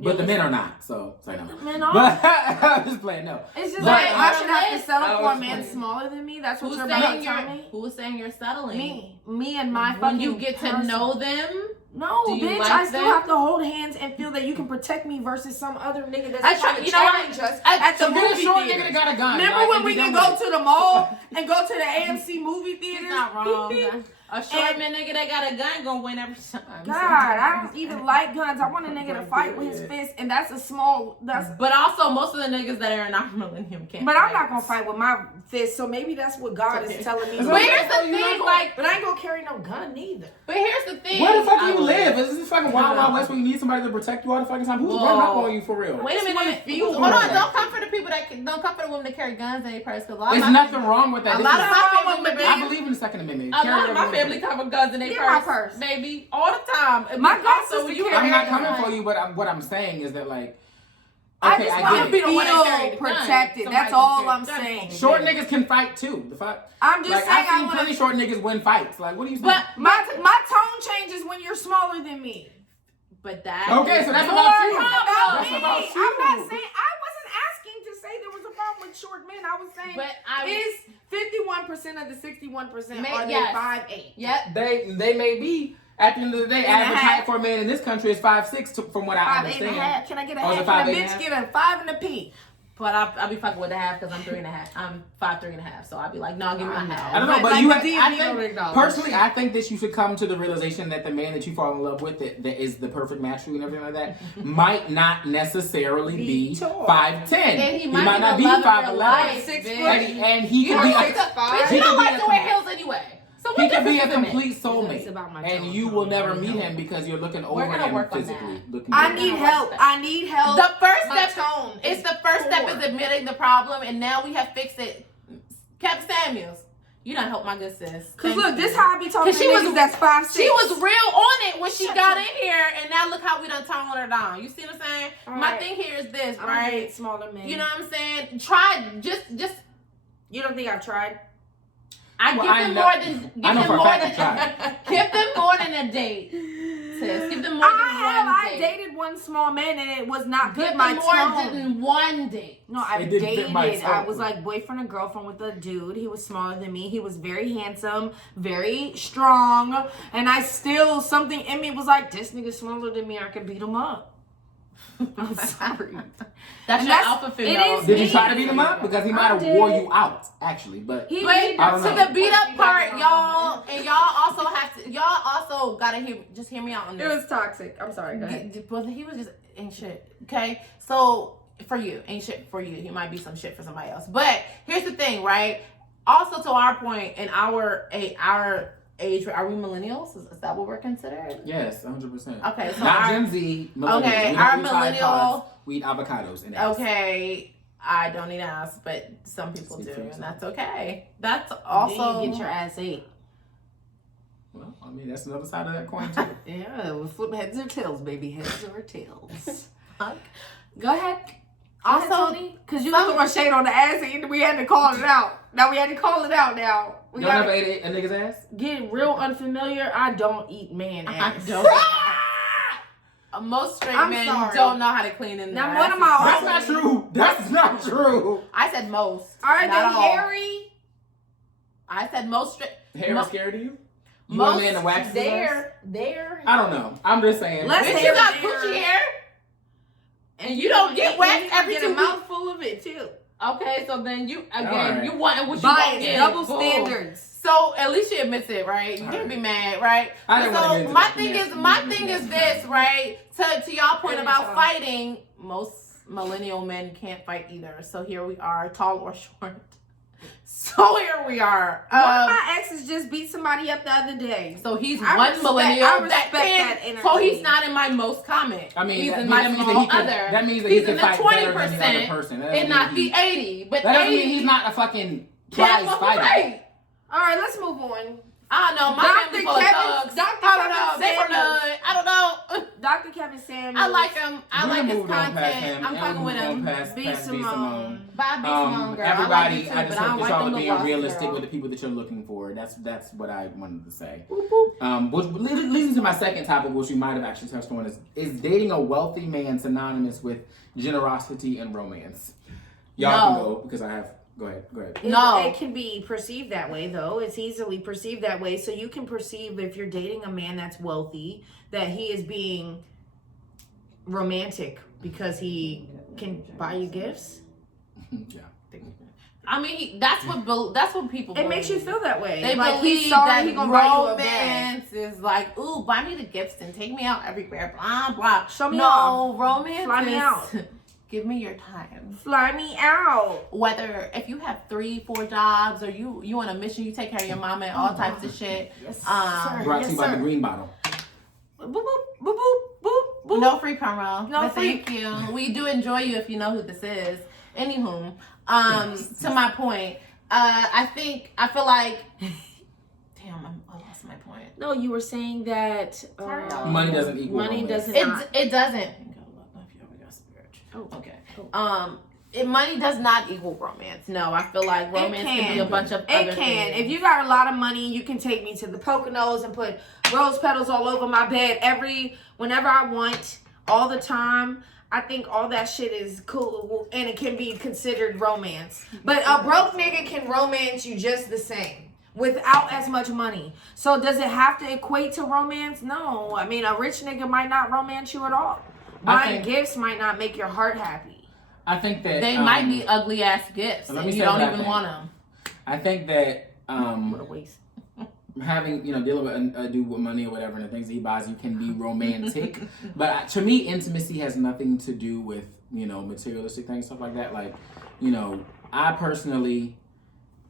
But the men are not, so say no. Men are. But I'm just playing no. It's just But like I should have to settle for a was man playing. smaller than me. That's what Who's you're about saying to tell me. Who's saying you're settling? Me and my when fucking you get to person. know them. No, Do you bitch, like I still them? have to hold hands and feel that you can protect me versus some other nigga that's I trying try- to you know what? challenge us I- at the So get a movie short theater. nigga that got a gun. Remember like, when and we be can done go with it. to the mall and go to the AMC movie theaters? He's not wrong. Beep, beep. A short man nigga that got a gun gonna win every time. God, I don't even like guns. I want a nigga to fight with his fist, and that's a small. But also, most of the niggas that are in our millennium can't. But I'm not gonna fight with my fist, so maybe that's what God is telling me. But here's the thing, like, but I ain't gonna carry no gun neither. but here's the thing. Where the fuck do I you would- live? Is this fucking Wild Wild West where you need somebody to protect you all the fucking time? Who's running up on you for real? Wait a just wanna minute. feel Hold on. okay. Don't come for the people don't come for the women that carry guns in their purse. Cause There's nothing wrong with that. A This lot is- of my family, I believe in the Second Amendment. a Carry lot of my everyone. family come with guns in their Get my purse, purse. baby, all the time. My But god also, sister when you carry I'm not carry coming guns- for you, but what I'm saying is that, like, I okay, just I want get to it. be the one that carry feel the gun. protected. Somebody That's all can I'm carry saying. guns. Short niggas can fight too. The fuck? I'm just Like, saying I've I seen want plenty to. short niggas win fights. Like, what are you saying? But My tone changes when you're smaller than me. but that Okay, is so that's your about you. problem. That's me. about you. I'm not saying I wasn't asking to say there was a problem with short men. I was saying But I is 51% of the 61% are they Yes. 5'8"? Yep. They may be. At the end of the day, And a average half. height for a man in this country is 5'6", from what I 5'8" understand. and a half. Can I get a Oh, is half? it Can 5'8" a and a bitch half? get a 5 and a P? But I'll be fucking with the half because I'm 3.5. I'm 5'3.5". So I'll be like, no, give me my half. I don't know, But but like you the have, DMV I don't think, acknowledge. personally, I think that you should come to the realization that the man that you fall in love with, that is the perfect match for you and everything like that, might not necessarily be tall. 5'10". And He might not be the love of your 5'11". life, 6 bitch. foot. And he You could be don't a, like bitch, he you don't could be like a to wear com- heels anyway. So he what could be a difference does it make? complete It's soulmate, about my and tone. you will never meet him because you're looking over gonna him work on physically. Looking I over need him. help. I need help. The first My step, tone it's is the first step poor. is admitting the problem, and now we have fixed it. Captain Samuels, you done helped my good sis. Cause Thank look, you. this how I be talking to She was- niggas that's 5'6". She was real on it when she Shut got your- in here, and now look how we done toned her down. You see what I'm saying? All My right. thing here is this, I'm right? smaller men. You know what I'm saying? Try just. You don't think I've tried? I Well, give I them know- more than I know for a fact give them more than a date, sis. Give them more than I one date. dated one small man and it was not Give good. them My more tone. than one date. No, I It didn't fit my dated. I tone. was like boyfriend and girlfriend with a dude. He was smaller than me. He was very handsome, very strong, and I still something in me was like, this nigga smaller than me. I could beat him up. I'm sorry. That's And your that's- alpha it female. is Did you me. try to beat him up? Because he might have did. wore you out, actually. But He But beat I don't to know. the beat up part, y'all, and y'all also gotta hear me out on It this. was toxic. I'm sorry. Go ahead. But he was just ain't shit. Okay, so for you, ain't shit for you. He might be some shit for somebody else. But here's the thing, right? Also, to our point, in our age, are we millennials? Is that what we're considered? yes, 100%. Okay, so Not our- Gen Z, millennials. Okay, We our don't eat Tide millennial- Pods, we eat avocados and eggs. Okay, I don't eat ass, but some people Speak do, for and yourself. that's okay. That's also Then you get your ass ate. Well, I mean, that's another side of that coin, too. Yeah, we flip heads or tails, baby. Heads or tails. Go ahead. Also, because you threw a shade on the ass and we had to call it out. Now we had to call it out. Now we Y'all got never ate a nigga's ass? get real unfamiliar. I don't eat man ass. Most straight I'm men sorry. don't know how to clean in their Now, one of asses. my- That's not true. That's not true. I said most. Are not they all. hairy? I said most straight. Hair is scared of you? You Most want a man to wax his ass? There. I don't know. I'm just saying. Let's Bitch, hair you got there. Gucci hair, and you don't get waxed every get 2 a weeks. mouthful of it too. Okay, so then you again Alright. you want what you Bias, want. Yeah, double boom. standards. So at least you admit it, right? You can't Alright. be mad, right? I didn't wanna get So into my that thing nasty- is nasty this, right? To y'all point about Anytime. fighting, most millennial men can't fight either. So here we are, tall or short. So here we are. One of my exes just beat somebody up the other day. So he's I one respect- millennial. I respect that energy. So he's not in my most comment. I mean, he's that, in that my means small that he can, other. that means that He's he can in the fight better than the other 20% person. That and doesn't not mean the 80. But That doesn't 80 mean he's not a fucking can't prize fucking fighter. fight. All right, let's move on. I don't know. My Dr. family full of Kevin- thugs. Dr. I don't know. Kevin They from the Samuels. hood. I don't know. Dr. Kevin Samuels. I like him. I We like his moved on past content. him, I'm and fucking we with moved on him. past B. B. Simone. Bye, B. Simone girl. Everybody, I like you too, I just but I hope don't that like y'all them are being little realistic girl. with the people that you're looking for. That's what I wanted to say. Boop, boop. Which leads to my second topic, which we might have actually touched on, is dating a wealthy man synonymous with generosity and romance? Y'all can No. go because I have. Go ahead. No. It can be perceived that way, though. It's easily perceived that way. So you can perceive if you're dating a man that's wealthy that he is being romantic because he can buy you gifts. Yeah. I mean, that's what people. It makes you feel that way. They like believe he's sorry that he gonna buy you a bag. romance is like, ooh, buy me the gifts and take me out everywhere. Blah blah. Show me no, off. romance. Fly me is, out. Give me your time. Fly me out. Whether if you have 3-4 jobs or you on a mission, you take care of your mama and all types of shit. Yes, Um, sir. Brought Yes, to you by sir. the green bottle. Boop, boop, boop, boop, boop, boop. No free promo. No but free. Thank you. We do enjoy you if you know who this is. Anywho, to my point, I feel like, damn, I lost my point. No, you were saying that Money doesn't equal money romance. doesn't. not. It doesn't. Oh. Okay. Money does not equal romance. No, I feel like romance can be a bunch of other It can. things. If you got a lot of money, you can take me to the Poconos and put rose petals all over my bed whenever I want, all the time. I think all that shit is cool and it can be considered romance. But a broke nigga can romance you just the same without as much money. So does it have to equate to romance? No. I mean, a rich nigga might not romance you at all. Buying gifts might not make your heart happy. I think that They might be ugly ass gifts let and me you say don't what I even think. want them. I think that What a waste. having dealing with a dude with money or whatever and the things that he buys you can be romantic, but to me intimacy has nothing to do with materialistic things, stuff like that. Like I personally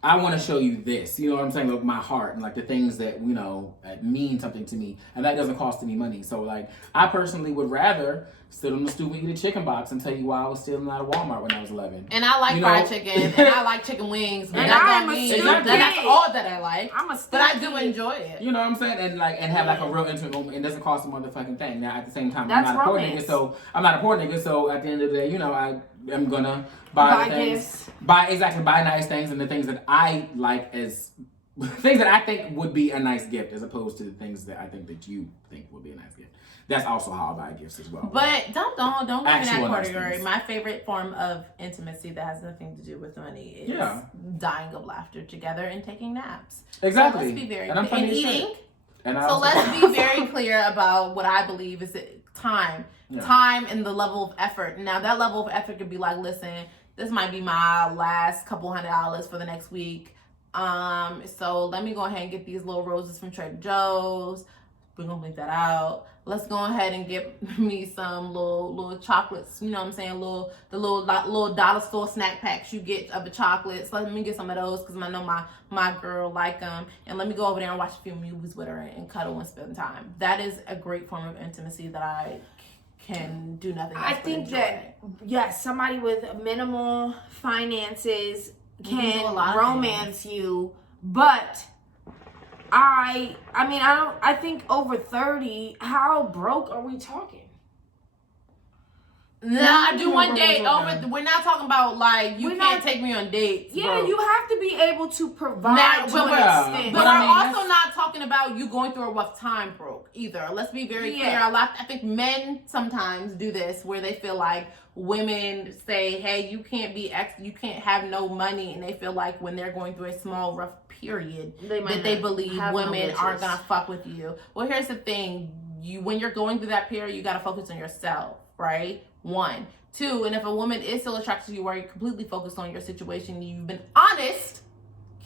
want to show you this, you know what I'm saying, like my heart and like the things that mean something to me, and that doesn't cost any money. So like I personally would rather sit on the stoop and eat a chicken box and tell you why I was stealing out of Walmart when I was 11. And I like fried chicken and I like chicken wings, but And that I'm don't a mean stupid. that's all that I like. I'm a But I stupid. do enjoy it. You know what I'm saying? And have like a real intimate moment. It doesn't cost a motherfucking thing. Now at the same time, That's I'm not a poor romance. nigga, so I'm not a poor nigga. So at the end of the day, I am gonna buy the things, gifts. buy nice things, and the things that I like as things that I think would be a nice gift, as opposed to the things that I think that you think would be a nice gift. That's also how I buy gifts as well. But don't give me that Actual nice category. things. My favorite form of intimacy that has nothing to do with money is dying of laughter together and taking naps. Exactly. So let's be very And I'm clear. And funny as shit. eating. And I So also- let's be very clear about what I believe is time. Yeah. Time and the level of effort. Now that level of effort could be like, listen, this might be my last couple $100 for the next week. So let me go ahead and get these little roses from Trader Joe's. We're gonna leave that out. Let's go ahead and get me some little chocolates. You know what I'm saying? The little dollar store snack packs you get of the chocolates. Let me get some of those because I know my girl like them. And let me go over there and watch a few movies with her and cuddle and spend time. That is a great form of intimacy that I can do nothing else I but think enjoy. that yes, somebody with minimal finances You can do can a lot of romance you, but I think over 30, how broke are we talking? Nah, do one date over. We're not talking about like you can't take me on dates. Yeah, bro. you have to be able to provide Now, to but an we're- extent. But I we're mean, also not talking about you going through a rough time, broke either. Let's be very clear. I think men sometimes do this where they feel like women say, "Hey, you can't you can't have no money," and they feel like when they're going through a small rough period that they believe women aren't gonna fuck with you. Well, here's the thing: when you're going through that period, you gotta focus on yourself, right? 1, 2, and if a woman is still attracted to you, where you're completely focused on your situation, you've been honest.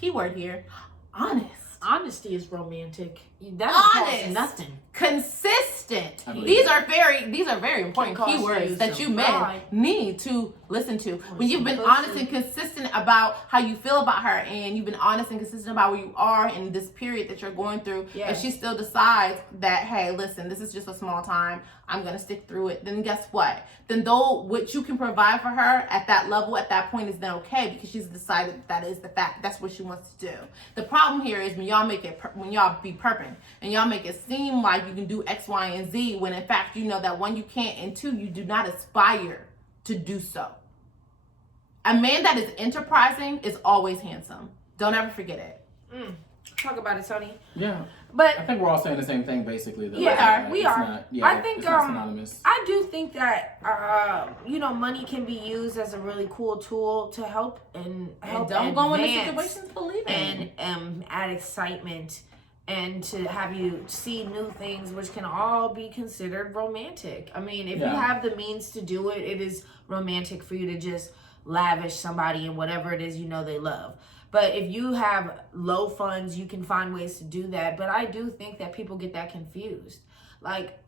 Keyword here, honest. Honesty is romantic. That Honest. costs nothing. Consistent. I believe These that. are very important Can cost keywords you that some you men pride. need to listen to. When you've been some honest pussy. and consistent about how you feel about her, and you've been honest and consistent about where you are in this period that you're going through, and she still decides that, hey, listen, this is just a small time, I'm gonna stick through it, then guess what? Then though what you can provide for her at that level, at that point, is then okay, because she's decided that is the fact. That's what she wants to do. The problem here is when y'all make it, when y'all be perping and y'all make it seem like you can do X, Y, and Z, when in fact you know that 1, you can't, and 2, you do not aspire to do so. A man that is enterprising is always handsome. Don't ever forget it. Talk about it, Tony. Yeah. But I think we're all saying the same thing, basically. Though. Yeah, Like, we it's are. Not, yeah, I think it's not synonymous. I do think that money can be used as a really cool tool to help And help don't go into advance situations believing. and add excitement and to have you see new things, which can all be considered romantic. I mean, if you have the means to do it, it is romantic for you to just lavish somebody in whatever it is you know they love. But if you have low funds, you can find ways to do that. But I do think that people get that confused. Like,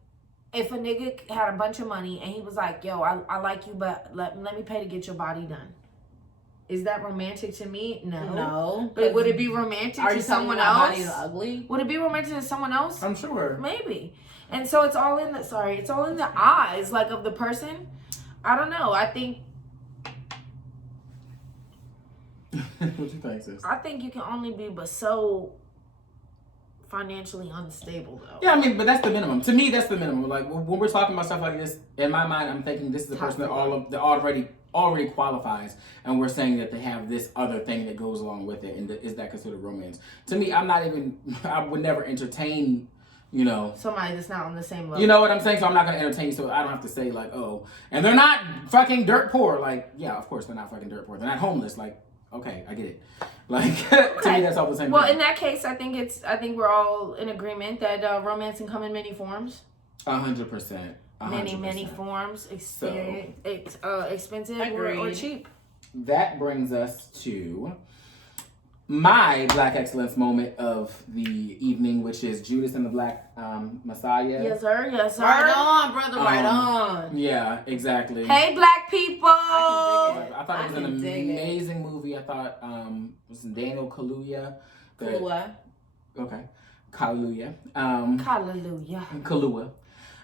if a nigga had a bunch of money and he was like, yo, I like you, but let me pay to get your body done. Is that romantic to me? No. But would it be romantic to someone else? Body is ugly? Would it be romantic to someone else? I'm sure. Maybe. And so it's all in the eyes, like, of the person. I don't know. I think What you think, sis? I think you can only be but so financially unstable, though. Yeah, I mean, but that's the minimum. To me, that's the minimum. Like when we're talking about stuff like this, in my mind, I'm thinking this is the person that already qualifies, and we're saying that they have this other thing that goes along with it, and is that considered romance? To me, I would never entertain. Somebody that's not on the same level. You know what I'm saying? So I'm not going to entertain, so I don't have to say, like, oh, and they're not fucking dirt poor. Like, yeah, of course they're not fucking dirt poor. They're not homeless. Like, okay, I get it. Like, to me, that's all the same Well, thing. in that case, I think we're all in agreement that romance can come in many forms. 100%. Many forms. Expensive or cheap. That brings us to my Black Excellence moment of the evening, which is Judas and the Black Messiah. Yes, sir. Yes, sir. Right on, brother. Right on. Yeah, exactly. Hey, Black people. I thought it was an amazing movie. I thought it was Daniel Kaluuya. Okay. Kaluuya. Hallelujah. Kaluuya.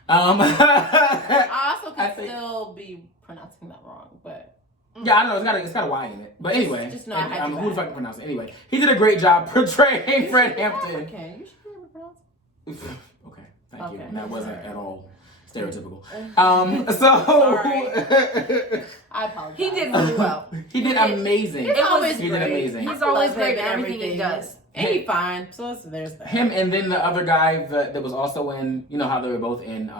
I also could still be pronouncing that wrong, but yeah, I know it's got a Y in it. But anyway, just know I had who the fuck can pronounce it? Anyway, he did a great job portraying Fred Hampton. Okay, you should be able to pronounce it. Okay, thank you. Okay. And that wasn't at all stereotypical. I apologize. He did really well. He did amazing. He's always He great. did amazing. He's always great in everything he does. And he's fine. So there's that. Him and then the other guy that was also in, you know how they were both in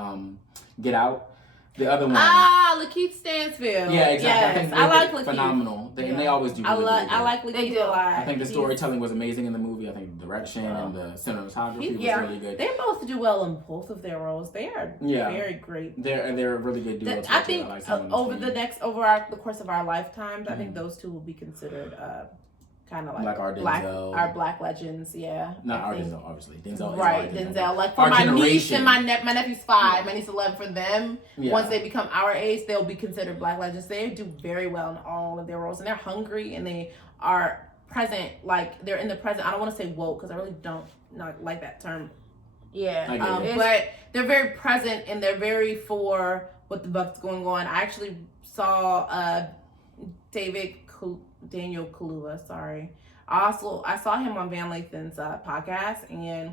Get Out? The other one. Lakeith Stansfield. Yeah, exactly. Yes. I think I like did Lakeith. phenomenal. They always do really, really good. I like Lakeith a lot. I think the storytelling was amazing in the movie. I think the direction and the cinematography was really good. They both do well in both of their roles. They are very great. They're a really good duo. I think over the course of our lifetimes, I think those two will be considered kind of like our Denzel. our black legends. Yeah, not our Denzel, obviously. Denzel, right? is Denzel. Like for my niece and my nephew's 5, my niece 11. For them, once they become our age, they'll be considered black legends. They do very well in all of their roles, and they're hungry and they are present. Like they're in the present. I don't want to say woke because I really don't not like that term. Yeah, but they're very present and they're very for what the fuck's going on. I actually saw Daniel Kaluuya, sorry. I saw him on Van Lathan's podcast, and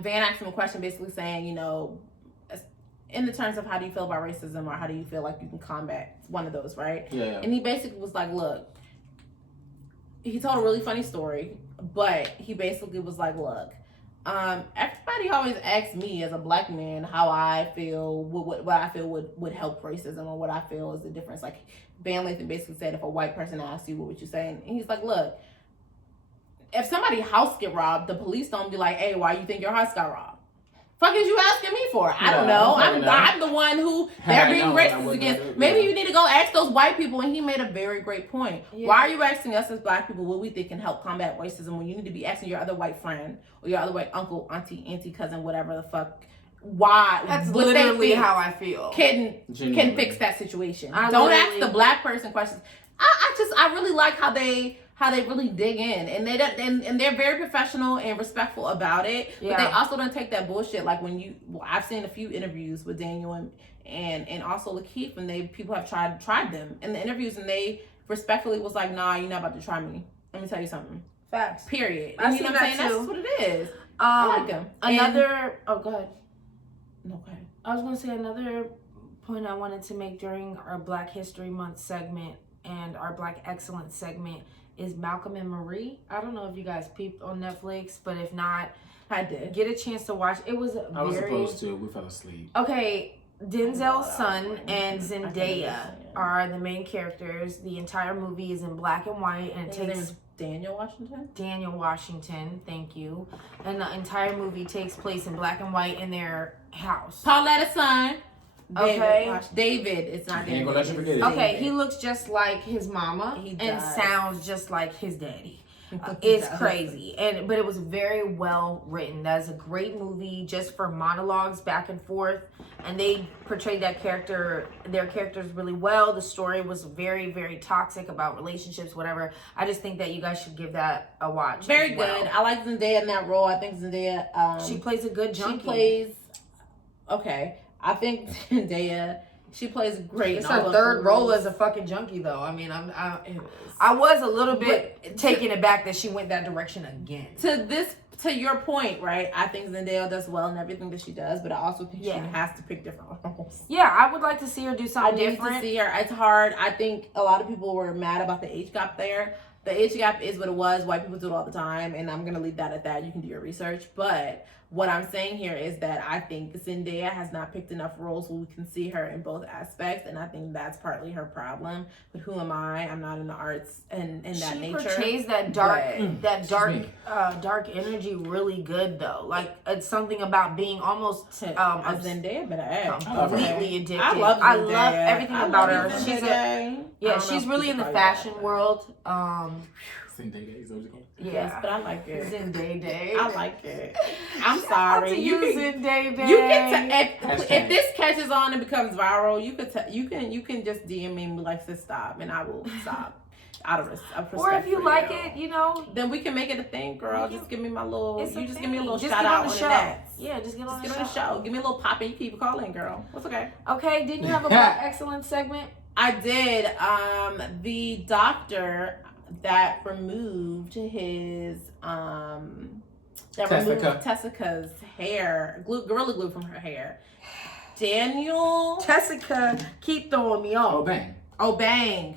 Van asked him a question basically saying, in the terms of how do you feel about racism or how do you feel like you can combat one of those, right? Yeah. And he basically was like, look, he told a really funny story, but he basically was like, look, everybody always asks me as a black man how I feel, what I feel would help racism or what I feel is the difference. Like Van Lathan basically said, if a white person asks you, what would you say? And he's like, look, if somebody's house get robbed, the police don't be like, hey, why you think your house got robbed? Fuck is you asking me for? I don't know. I'm the one who they're being racist against. Maybe you need to go ask those white people. And he made a very great point. Yeah. Why are you asking us as black people what we think can help combat racism when you need to be asking your other white friend or your other white uncle, auntie, cousin, whatever the fuck? Why? That's literally how I feel. Can fix that situation. Don't ask the black person questions. I really like how they really dig in, and they're very professional and respectful about it. Yeah. But they also don't take that bullshit. Like I've seen a few interviews with Daniel and also Lakeith, and people have tried them in the interviews, and they respectfully was like, nah, you're not about to try me. Let me tell you something. Facts. Period. And you know what I'm saying? That's what it is. I like them. Go ahead. No, go ahead. I was gonna say another point I wanted to make during our Black History Month segment and our Black Excellence segment is Malcolm and Marie. I don't know if you guys peeped on Netflix, but if not, I did. Get a chance to watch. It was I was supposed to. We fell asleep. Okay, Denzel's son and Zendaya are the main characters. The entire movie is in black and white, and it takes Daniel Washington. Daniel Washington, thank you. And the entire movie takes place in black and white in their house. Pauletta's son. Okay. David. It's not David. Let you forget it. Okay, he looks just like his mama and sounds just like his daddy. It's crazy, but it was very well written. That's a great movie just for monologues back and forth, and they portrayed their characters really well. The story was very, very toxic about relationships, whatever. I just think that you guys should give that a watch. Very good. I like Zendaya in that role. I think Zendaya. She plays a good junkie. She plays. Okay, I think Zendaya. She plays great. It's her third role as a fucking junkie, though. I mean, I was a little bit taken aback that she went that direction again. To your point, right? I think Zendaya does well in everything that she does, but I also think she has to pick different roles. Yeah, I would like to see her do something different. I need to see her. It's hard. I think a lot of people were mad about the age gap there. The age gap is what it was. White people do it all the time, and I'm gonna leave that at that. You can do your research, but what I'm saying here is that I think Zendaya has not picked enough roles where we can see her in both aspects, and I think that's partly her problem. But who am I? I'm not in the arts and that nature. She portrays that dark energy really good though. Like it's something about being almost Zendaya, but completely addicted. I love Zendaya. I love everything about her. She's she's really in the fashion world. Zendaya, is that what you call it? Yes, but I like it. Zendaya. I like it. I'm sorry. Zendaya. You can if this catches on and becomes viral, you can just DM me and be like, sis, stop, and I will stop. Out of respect. Or if you like it, then we can make it a thing, girl. Just give me my little. Give me a little just shout out on the net. Yeah, just get on the show. Give me a little pop and you keep calling, girl. What's okay? Okay, didn't you have a Black Excellence segment? I did. The doctor that removed his Tessica's hair, gorilla glue from her hair. Daniel. Tessica, keep throwing me off. Oh bang.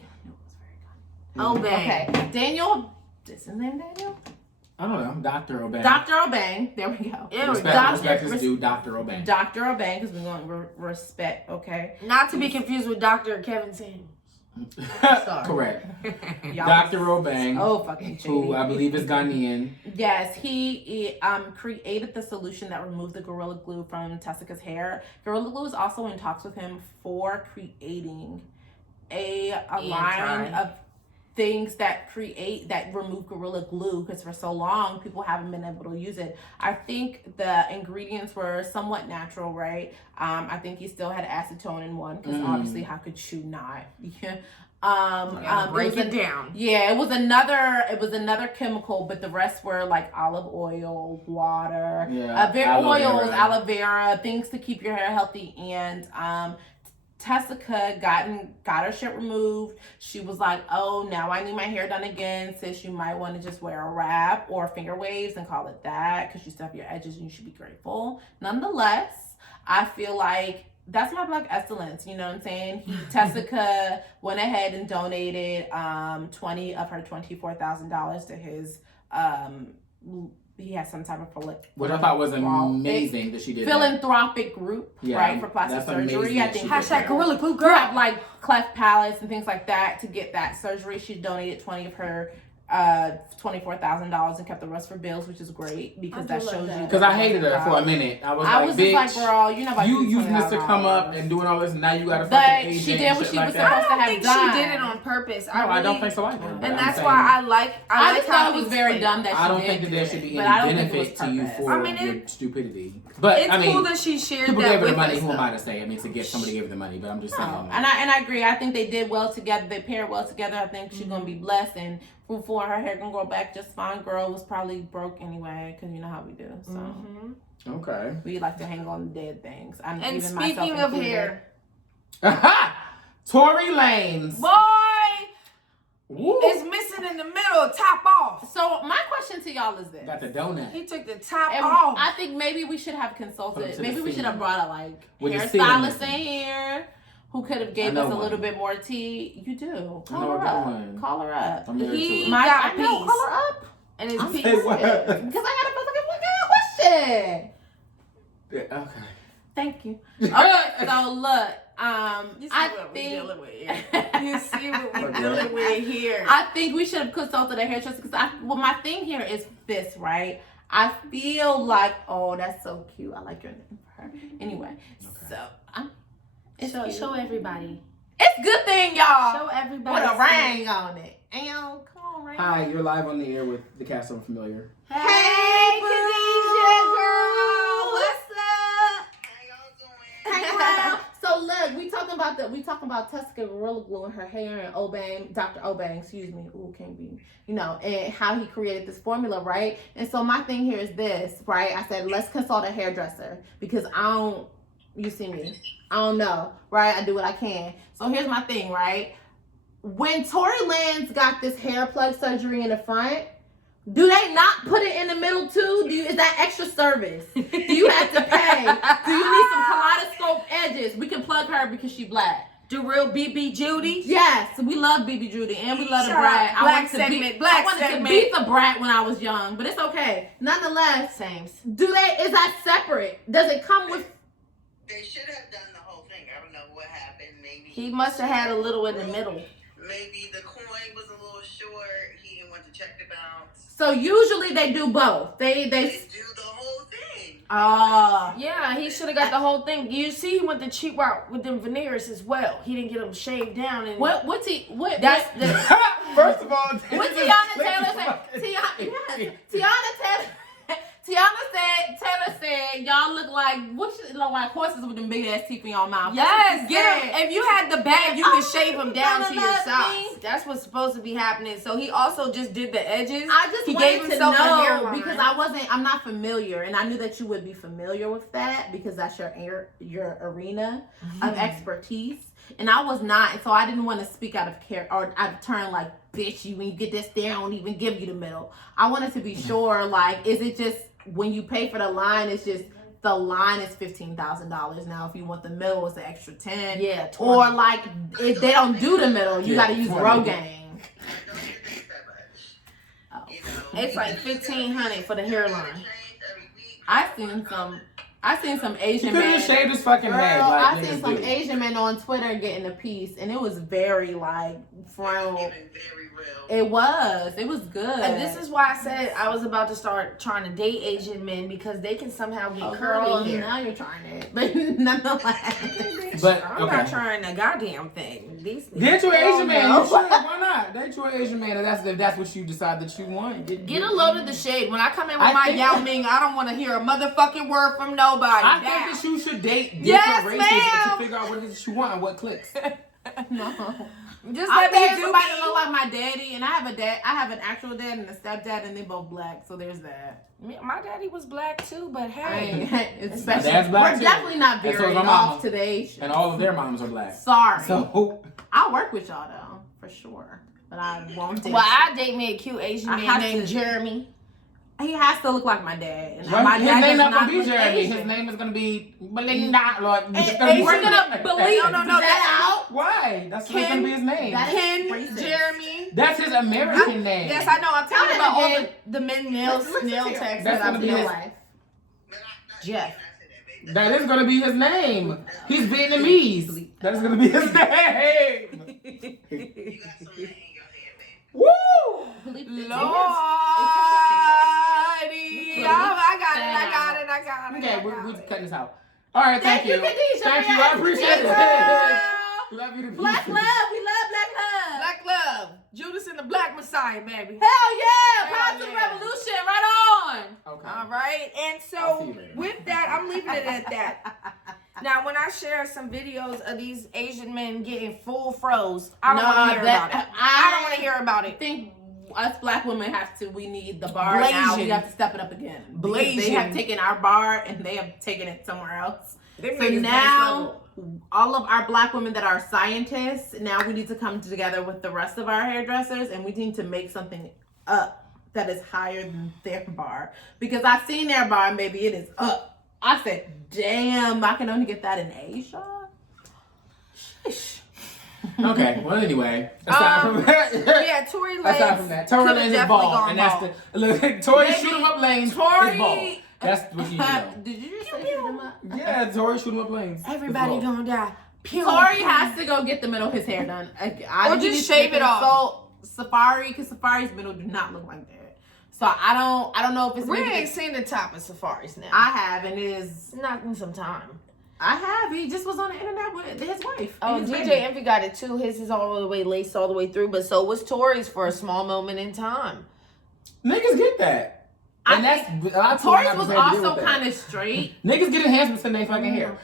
Okay. Daniel. Is his name Daniel? I don't know. Dr. Obang. Dr. Obang. There we go. Respect this dude, Dr. Obang. Dr. Obang, because we're going to respect, okay? Not to be confused with Dr. Kevin Samuels. Sorry. Correct. Dr. Obang. Oh, fucking shady. Who I believe is Ghanaian. Yes, he created the solution that removed the Gorilla Glue from Tessica's hair. Gorilla Glue is also in talks with him for creating a line of things that remove Gorilla Glue, because for so long people haven't been able to use it. I think the ingredients were somewhat natural, right? I think he still had acetone in one, because obviously how could you not? Break it down. Yeah, it was another chemical, but the rest were like olive oil, water, aloe vera, things to keep your hair healthy, and Tessica got her shit removed. She was like, oh, now I need my hair done again. Sis, you might want to just wear a wrap or finger waves and call it that, because you still have your edges and you should be grateful. Nonetheless, I feel like that's my Black excellence. You know what I'm saying? Tessica went ahead and donated 20 of her $24,000 to his he has some type of which I thought was amazing that she did philanthropic group, right, for plastic surgery. I think hashtag Gorilla Glue girl have like cleft palates and things like that to get that surgery. She donated 20 of her $24,000 and kept the rest for bills, which is great because that shows you. Because I hated her for a minute. I was like, just like, girl, you're not about you using this to come up and doing all this, and now you got to fucking agent. She did what she was supposed to have done. I don't think she did it on purpose. I don't think so either. And that's why I like thought it was very dumb that she did. I don't think that there should be any benefit to you for your stupidity. But it's cool that she shared people that gave her with the money. us. Who am I to say? I mean, to get somebody gave her the money, but I'm just saying. And I agree. I think they did well together. They paired well together. I think she's gonna be blessed and fruitful. Her hair gonna grow back just fine. Girl was probably broke anyway, because you know how we do. So okay, we like to hang on to dead things. And speaking of hair, Tory Lanez, boy, is missing in the middle, top off. So my question to y'all is this: got the donut. He took the top off. I think maybe we should have consulted. Maybe we should have brought a hairstylist in here who could have gave us a little bit more tea. You do. Call her up. Call her up. He got a piece. Call her up. And his piece. Because I got a question. Okay. Thank you. Okay, so look. You see what we're dealing with here. You see what we're dealing with here. I think we should have consulted a hairdresser because my thing here is this, right? I feel like, oh, that's so cute. I like your name for her. Anyway, so show everybody. It's a good thing, y'all. Show everybody. With a ring on it. And come on, ring. Hi, you're live on the air with the cast of unFEMiliar. Hey, Khadijah, girl. What's up? Hey, so look, we talking about Tessica Gorilla Glue in her hair and Dr. Obang, excuse me. Ooh, can't be. And how he created this formula, right? And so my thing here is this, right? I said, let's consult a hairdresser because you see me. I don't know, right? I do what I can. So here's my thing, right? When Tory Lanez got this hair plug surgery in the front, do they not put it in the middle too? Is that extra service? Do you have to pay? Do you need some kaleidoscope edges? We can plug her because she Black. The real BB Judy? Yes, we love BB Judy and we love the brat. I wanted to beat the brat when I was young, but it's okay. Nonetheless, same. Is that separate? Does it come with? They should have done the whole thing. I don't know what happened. Maybe he must have had a little in the middle. Maybe the coin was a little short. He didn't want to check the bounce. So usually they do both. They do the whole thing. Yeah, he should have got the whole thing. You see, he went the cheap route with them veneers as well. He didn't get them shaved down. And what's he? That's the first of all. What Tiana Taylor said? Taylor said, y'all look like horses with them big ass teeth in your mouth. Yes, get him. If you had the bag, you could shave them down to your size. That's what's supposed to be happening. So he also just did the edges. He gave himself a hairline because I'm not familiar, and I knew that you would be familiar with that because that's your arena of expertise. And I was not, and so I didn't want to speak out of care or out of turn like, bitch, when you get this there, I don't even give you the middle. I wanted to be sure, like, is it just when you pay for the line, it's just the line is $15,000. Now, if you want the middle, it's an extra 10. Yeah, 20. Or like, if they don't do the middle, you got to use Rogaine. It's like $1,500 for the hairline. I seen some Asian men. You could have shaved his fucking head. I seen some Asian men on Twitter getting a piece, and it was very from. It was good. And this is why I said I was about to start trying to date Asian men because they can somehow get curly hair. Now you're trying it, but nonetheless. But I'm not trying a goddamn thing. Date you an Asian man. You should. Why not? Date you an Asian man. If that's what you decide that you want. Get a load of the shade. When I come in with my Yao Ming, I don't want to hear a motherfucking word from nobody. I think that you should date different races to figure out what it is you want and what clicks. No. Just let me do somebody look like my daddy, and I have an actual dad and a stepdad, and they both Black. So there's that. My daddy was Black too, but hey, especially dad's Black we're too. definitely not veering off to the Asian. And all of their moms are Black. Sorry. So I'll work with y'all though, for sure. But I won't date. Well, I date me a cute Asian man named Jeremy. He has to look like my dad. And Well, my his dad name does not not gonna be look Jeremy. Asian. His name is gonna be Belinda. Lord, it's And gonna be we're Jeremy. gonna believe that out. Why? That's what's gonna be his name. Ken, racist. Jeremy. That's his American name. Yes, I know. I'm Tell talking him about all again. the men nail Listen snail to him. text That's that I've gonna be been his- life. Jeff. That is gonna be his name. He's Vietnamese. That is gonna be his name. You got some in your head, man. Woo! Lordy. I got it. Okay, we're cutting this out. All right, thank you. Khadijah, Thank for you. your I appreciate it. expertise. We love you to Black pieces. love. We love black love. Black love. Judas and the Black Messiah, baby. Hell yeah. Hell Positive yeah. revolution. Right on. Okay. All right. And I'll see so you later. with that, I'm leaving it at that. Now, when I share some videos of these Asian men getting full froze, I don't want to hear about it. I don't want to hear about I it. think us black women we need the bar now. We Blazing. have to step it up again. Because Blazing. They have taken our bar and they have taken it somewhere else. They So made it next now, level. all of our black women that are scientists, now we need to come together with the rest of our hairdressers and we need to make something up that is higher than their bar. Because I've seen their bar and maybe it is up. I said, damn, I can only get that in Asia? Sheesh. Okay. Well, anyway, aside from that, Yeah, Tory Lanez. aside from that, Tory could've Lanez is definitely ball, gone and that's ball. the look. Tory Maybe shoot 'em up lanes. Tory- is ball. That's what you know. Did you just say shoot 'em up? Yeah, Tory shoot 'em up lanes. Everybody Is ball. gonna die. Pew, Tory pew. has to go get the middle of his hair done. I Or think he just needs to shave get it off. So Safari, because Safari's middle do not look like that. So I don't know if it's We maybe ain't seen the top of Safaris now. I have, and it is. Not in some time. I have. He just was on the internet with his wife. Oh, and his DJ baby. Envy got it too. His is all the way laced all the way through, but so was Tory's for a small moment in time. Niggas get that. And I that's a lot of Tory's people was not prepared to deal also with that. kind of straight. Niggas get enhancements in their fucking hair.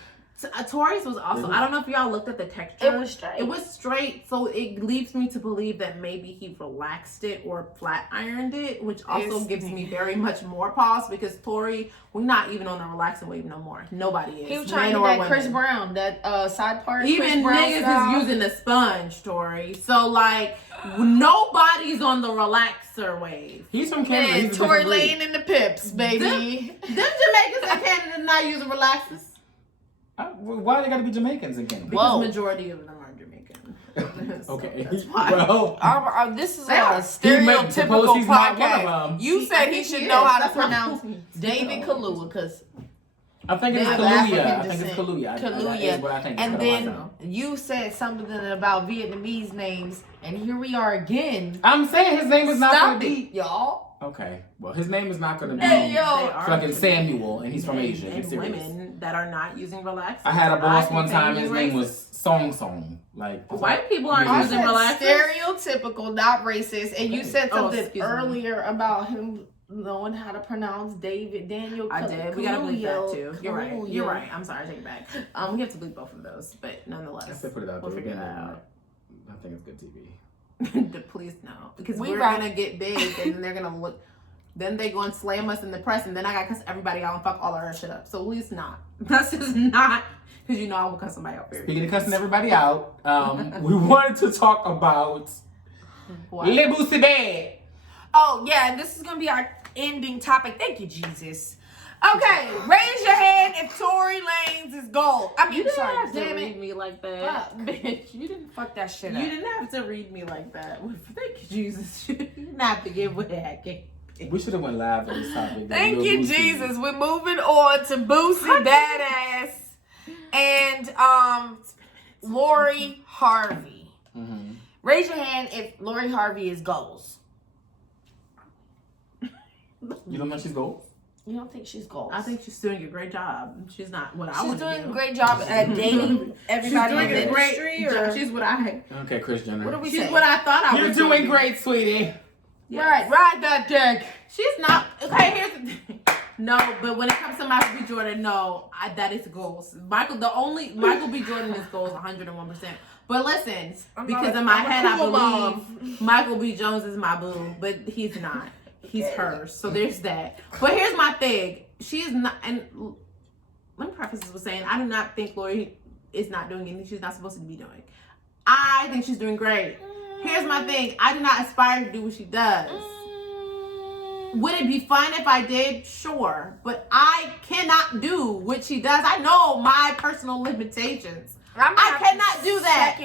Tory's was also. I don't know if y'all looked at the texture. It was straight. It was straight, so it leads me to believe that maybe he relaxed it or flat ironed it, which also It's- gives me very much more pause because Tory, we're not even on the relaxing wave no more. Nobody is. He was trying men to or get that Chris women. Brown, that side part. Even Chris Brown niggas style. is using the sponge, Tory. So like nobody's on the relaxer wave. He's from Canada. Man, He's a Tory different breed. Lane and the Pips, baby. Them Jamaicans in Canada not using relaxers. Why they gotta be Jamaicans in Canada? Because Whoa. majority of them are Jamaican. So Okay. that's why. Well, This is They a are. stereotypical Suppose he's not one of podcast. them. You said he think should he know is. how to That's my pronounce point. David Kaluuya, because I think it's they have Kaluuya. African I think it's descent. Kaluuya. That Kaluuya. is what I think. And That's what I then know. you said something about Vietnamese names, and here we are again. I'm saying his name is not Stop gonna be. it, y'all. Okay. Well, his name is not gonna be Hey, yo. They are fucking Samuel, and he's from Asia. And He's serious. women that are not using relaxers. I had a boss can one say time. you His name racist. was Song Song. Like White people aren't I using said relaxers. stereotypical, not racist. And you said Oh, something excuse me. earlier about him knowing how to pronounce David Daniel. I did. We gotta bleep that too. You're right. Kaluuya. You're right. I'm sorry. I take it back. We have to bleep both of those, but nonetheless, I said put it out we'll there. figure Again, that out. I think it's good TV. Please no, because We we're rock. gonna get big, and then they're gonna look. Then they go and slam us in the press, and then I gotta cuss everybody out and fuck all our shit up. So at least not. That's just not, because you know I will cuss somebody out. Period. Speaking of cussing everybody out, we wanted to talk about What? Le Boosie Bad. Oh, yeah, and this is going to be our ending topic. Thank you, Jesus. Okay, raise your hand if Tory Lanez is gold. I mean, You didn't sorry, have to damn read it. me like that, Fuck. bitch. You didn't. Fuck that shit You up. didn't have to read me like that. Thank you, Jesus. You didn't have to give away that game. We should have went live on this topic. Thank Lil you, Boosie. Jesus. We're moving on to Boosie Badass and Lori Harvey. Mm-hmm. Raise your hand if Lori Harvey is goals. You don't know she's gold? You don't think she's goals? I think she's doing a great job. She's not what I she's want to doing do. a great job at dating everybody She's doing in the a great industry. job. Or She's what I. Okay, Kris Jenner. what do we She's say? what I thought I You're was doing great, sweetie. Right, ride that dick. She's not. Okay, here's the thing. No, but when it comes to Michael B. Jordan, no, that is goals. Michael B. Jordan is goals 101%. But listen, because in my head I believe Michael B. Jones is my boo, but he's not. He's hers. So there's that. But here's my thing. She is not, and let me preface this with saying I do not think Lori is not doing anything she's not supposed to be doing. I think she's doing great. Here's my thing. I do not aspire to do what she does. Would it be fun if I did? Sure. But I cannot do what she does. I know my personal limitations. I cannot do that.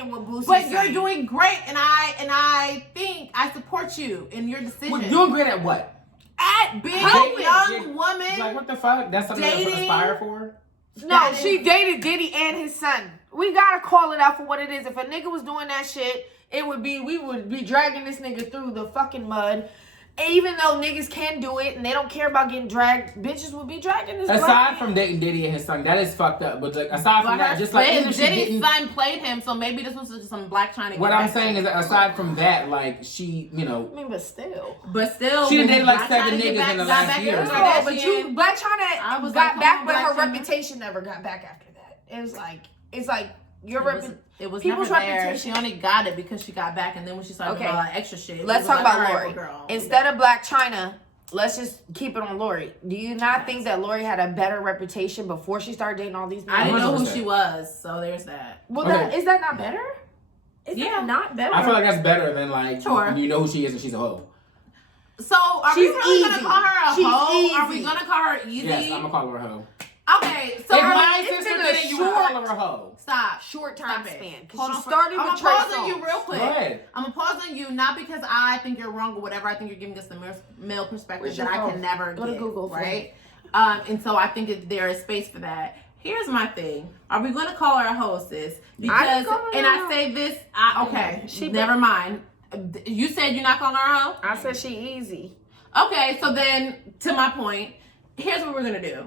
But you're doing great, and I think I support you in your decision. Well, doing great at what? At being a young woman. Like, what the fuck? That's something to aspire for? No, she dated Diddy and his son. We gotta call it out for what it is. If a nigga was doing that shit, we would be dragging this nigga through the fucking mud. Even though niggas can do it and they don't care about getting dragged, bitches would be dragging this. Aside from dating Diddy and his son, that is fucked up. But like, aside from that, just like Diddy's son played him, so maybe this was just some Black China. What I'm saying is that aside from that, like she, I mean, but still, she done dated like 7 niggas in the last year. No, but Black China got back, but her reputation never got back after that. It's like your reputation. It was never there. She only got it because she got back, and then when she started doing all that extra shit. Let's talk about Lori. Instead of Black China, let's just keep it on Lori. Do you not think that Lori had a better reputation before she started dating all these men? I didn't know who she was, so there's that. Well, is that not better? Is that not better? I feel like that's better than like you know who she is and she's a hoe. So are we really gonna call her a hoe? Easy. Are we gonna call her easy? Yes, I'm gonna call her a hoe. Okay, so if my sister did it, you would call her a hoe. Stop. Short time span. Hold she on. started I'm with gonna pause Trey on you Songz. real quick. Go ahead. I'm gonna pause on you not because I think you're wrong or whatever. I think you're giving us the male perspective that I can never Go to get, Google, right? And so I think there is space for that. Here's my thing. Are we gonna call her a hostess? Because I say this. Never mind. You said you're not calling her a hoe? I said she easy. Okay, so then to my point, here's what we're gonna do.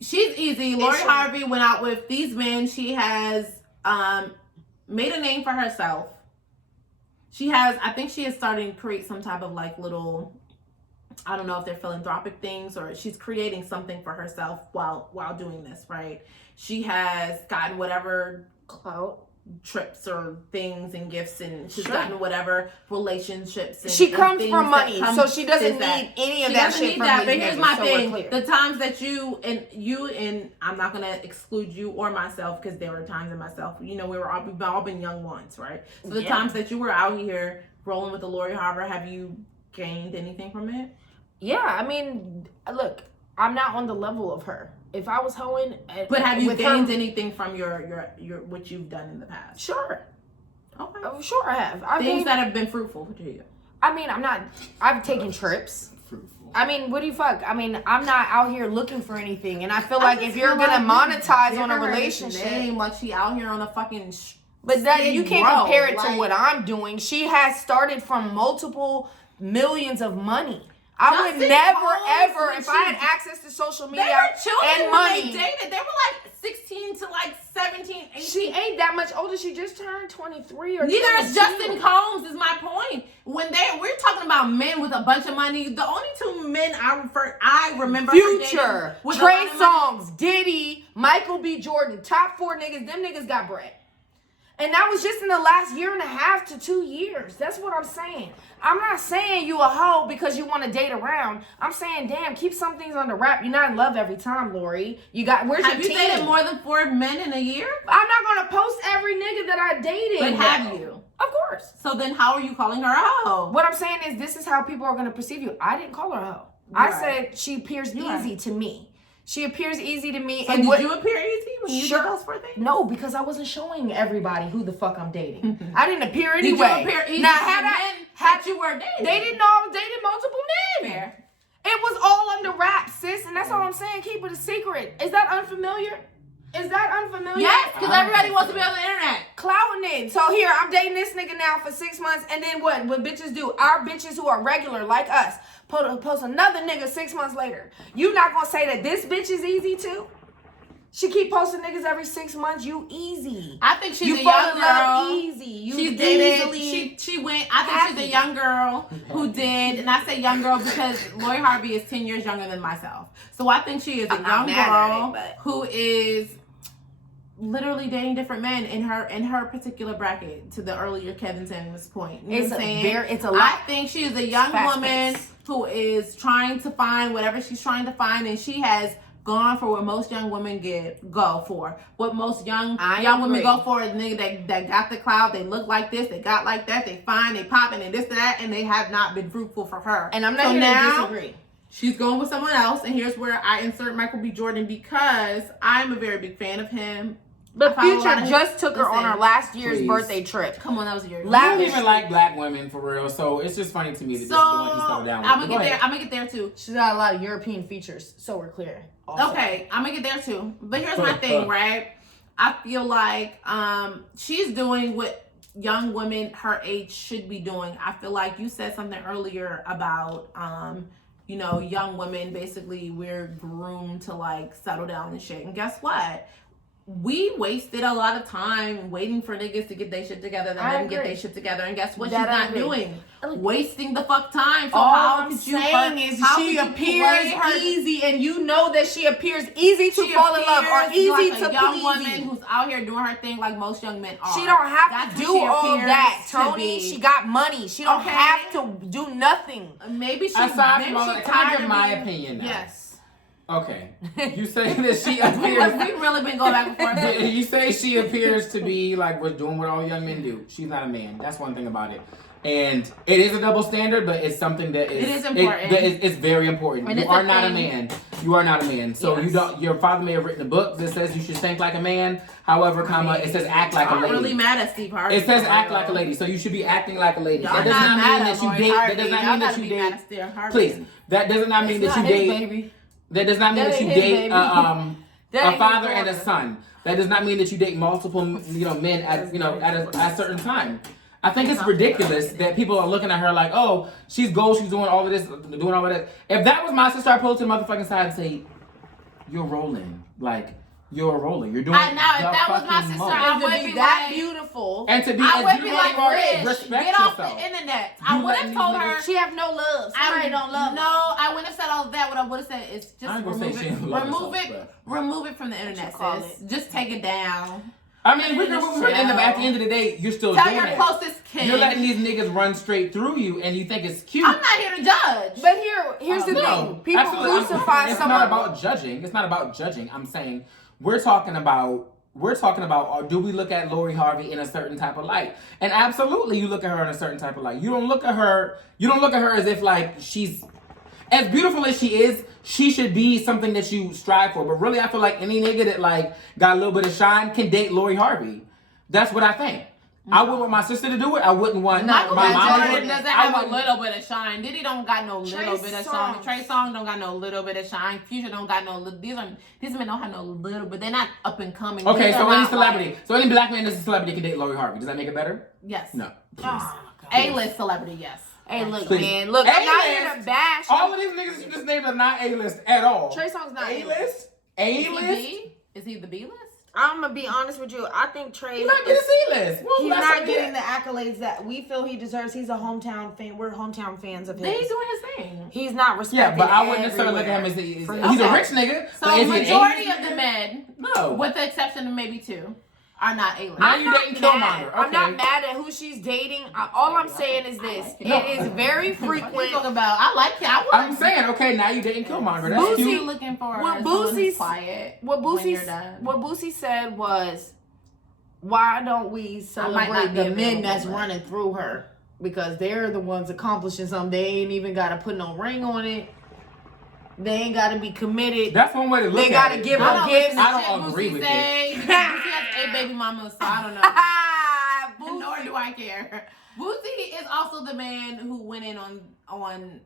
She's easy. Lori Harvey went out with these men. She has made a name for herself. I think she is starting to create some type of like little, I don't know if they're philanthropic things or she's creating something for herself while doing this, right? She has gotten whatever clout, trips or things and gifts, and she's gotten whatever relationships. And, she comes from money, so she doesn't need any of that shit from these But here's niggas, my so thing: we're clear. the times that you and I'm not gonna exclude you or myself because there were times in myself. You know, we've all been young once, right? So the times that you were out here rolling with the Lori Harvey, have you gained anything from it? Yeah, I mean, look, I'm not on the level of her. If I was hoeing, but have you gained anything from your what you've done in the past? Sure. Okay. Sure, I have. Things that have been fruitful to you. I mean, I've taken trips. Fruitful. I mean, what do you fuck? I mean, I'm not out here looking for anything, and I feel like if you're gonna monetize on a relationship, like she out here on a fucking. But that you can't compare it to what I'm doing. She has started from multiple millions of money. I would never, ever, if I had access to social media and money. They dated. They were like 16 to like 17, 18. She ain't that much older. She just turned 23 or neither is Justin Combs, is my point. When we're talking about men with a bunch of money, the only two men I remember Future, Trey Songz, Diddy, Michael B. Jordan, top 4 niggas. Them niggas got bread. And that was just in the last 1.5 to 2 years. That's what I'm saying. I'm not saying you a hoe because you want to date around. I'm saying, damn, keep some things under wrap. You're not in love every time, Lori. Where's have you dated more than 4 men in a year? I'm not going to post every nigga that I dated. But have you? Of course. So then how are you calling her a hoe? What I'm saying is this is how people are going to perceive you. I didn't call her a hoe. I said she appears easy to me. She appears easy to me. So and did you appear easy when you did those 4 things? No, because I wasn't showing everybody who the fuck I'm dating. I didn't appear anyway. Did you appear easy now, had you were dating? They didn't know I was dating multiple men. Fair. It was all under wraps, sis, and that's all I'm saying. Keep it a secret. Is that unfamiliar? Is that unfamiliar? Yes, because everybody wants to be on the internet. Clouting it. So here, I'm dating this nigga now for 6 months, and then what bitches do? Our bitches who are regular like us post another nigga 6 months later. You not gonna say that this bitch is easy too? She keep posting niggas every 6 months. You easy. I think she's a young girl. Easy. She's dated. She went. I think she's a young girl who did, and I say young girl because Lori Harvey is 10 years younger than myself. So I think she is a young girl who is literally dating different men in her particular bracket. To the earlier Kevin Samuels point, you know what I'm saying? It's a lot. I think she is a young woman who is trying to find whatever she's trying to find, and she has gone for what most young women go for. What most young women go for is nigga that got the clout. They look like this, they got like that, they fine, they popping and this and that, and they have not been fruitful for her. And I'm not here to disagree. She's going with someone else, and here's where I insert Michael B. Jordan because I'm a very big fan of him. But I follow a lot Future of just took her on her listen, last year's please. birthday trip. Come on, that was a year ago. I don't even like black women for real, so it's just funny to me that this is the one he settled down with. I'm But gonna go get there. ahead. I'm gonna get there too. She's got a lot of European features, so we're clear. Also. Okay, I'm gonna get there too. But here's my thing, right? I feel like she's doing what young women her age should be doing. I feel like you said something earlier about young women, basically we're groomed to like settle down and shit. And guess what? We wasted a lot of time waiting for niggas to get their shit together, then them get their shit together. And guess what? That I she's not agree. doing? Wasting the fuck time. So All how I'm could you saying is how she could you appears play her- easy, and you know that she appears easy to She fall in love or appears easy like to a young please woman you. who's out here doing her thing like most young men are. She don't have That's to what do she all appears that, to Tony. be. She got money. She don't Okay. have to do nothing. Maybe she. Aside maybe from all she that, can I tired give of my being- opinion now? Yes. Okay. You say that she we appears. really been going back and forth. You say she appears to be like we're doing what all young men do. She's not a man. That's one thing about it. And it is a double standard, but it's something that is It is important. It's very important. And You it's are a not a thing. man. You are not a man. So Yes. you don't. Your father may have written a book that says you should think like a man. However, it says act like a I'm lady. really mad at Steve Harvey. It says act like a lady, so you should be acting like a lady. Y'all That does not not mad mean at that you Lori date. Harvey. That does not Y'all mean that gotta you be mad date. at Steve Harvey. Please, that does not mean that you date. That does not mean That that you ain't his date baby. a That ain't father his and a daughter. son. That does not mean that you date multiple men at a certain time. I think it's ridiculous that people are looking at her like, oh, she's gold, she's doing all of this, doing all of that. If that was my sister, I'd pull to the motherfucking side and say, you're rolling. Like, you're rolling. You're doing Now, if the that was my fucking sister, most. I And would to be be that like, beautiful. And to be I as would be beautiful like, as you are, Rich, respect get off yourself. the internet. I You would have letting told these her. niggas- She have no love. Somebody don't love No, her. I wouldn't have said all of that. What I would have said is just I ain't gonna say remove she it. don't love Remove herself, it. Remove it from the internet, call sis. Just take it down. I mean, at the end of the day, you're still Tell doing your it. closest kin. You're letting these niggas run straight through you, and you think it's cute. I'm not here to judge. But here's the No, thing. People absolutely. crucify It's someone. not about judging. It's not about judging. I'm saying we're talking about do we look at Lori Harvey in a certain type of light? And absolutely, you look at her in a certain type of light. You don't look at her as if like she's as beautiful as she is. She should be something that you strive for. But really, I feel like any nigga that like got a little bit of shine can date Lori Harvey. That's what I think. I wouldn't want my sister to do it. I wouldn't want Michael my B. mama to do Jordan it. doesn't I have a wouldn't- little bit of shine. Diddy don't got no Trey little bit of shine. Songz. Trey Songz don't got no little bit of shine. Future don't got no. These men don't have no little, but they're not up and coming. Okay, They're so any not celebrity, like- so any black man that's a celebrity can date Lori Harvey. Does that make it better? yes. No. A-list celebrity, yes. Hey, look, Please. man. Look, I'm not here A-list. to bash. All of these niggas you just named are not A-list at all. Trey Songz not A-list. A-list? Is he A-list? B? Is he the B-list? I'm gonna be honest with you. I think Trey He might be the C-list. Well, he's that's not what getting it the accolades that we feel he deserves. He's a hometown fan. We're hometown fans of his. He's doing his thing. He's not is. respected. Yeah, but I wouldn't necessarily look at him everywhere. as For he's a okay. rich nigga. So but is he an majority A-list of the nigga? men, No. with the exception of maybe two, are not A-list. Now I'm you not dating mad. Killmonger. I'm not Okay. mad at who she's dating. All I'm saying is this: it is very What you frequent. talking about? I like it. I'm saying, okay, now you dating Killmonger. That's Boosie- cute. you looking for What someone who's Boosie's- quiet. What when you're done. Boosie said was, why don't we not celebrate be the men available, that's but- running through her? Because they're the ones accomplishing something. They ain't even got to put no ring on it. They ain't got to be committed. That's one way to look They at gotta it. give I her don't gifts. listen to I don't shit agree Boosie with say, because Boosie has 8 baby mamas, so I don't know. Boosie. Nor do I care. Boosie is also the man who went in on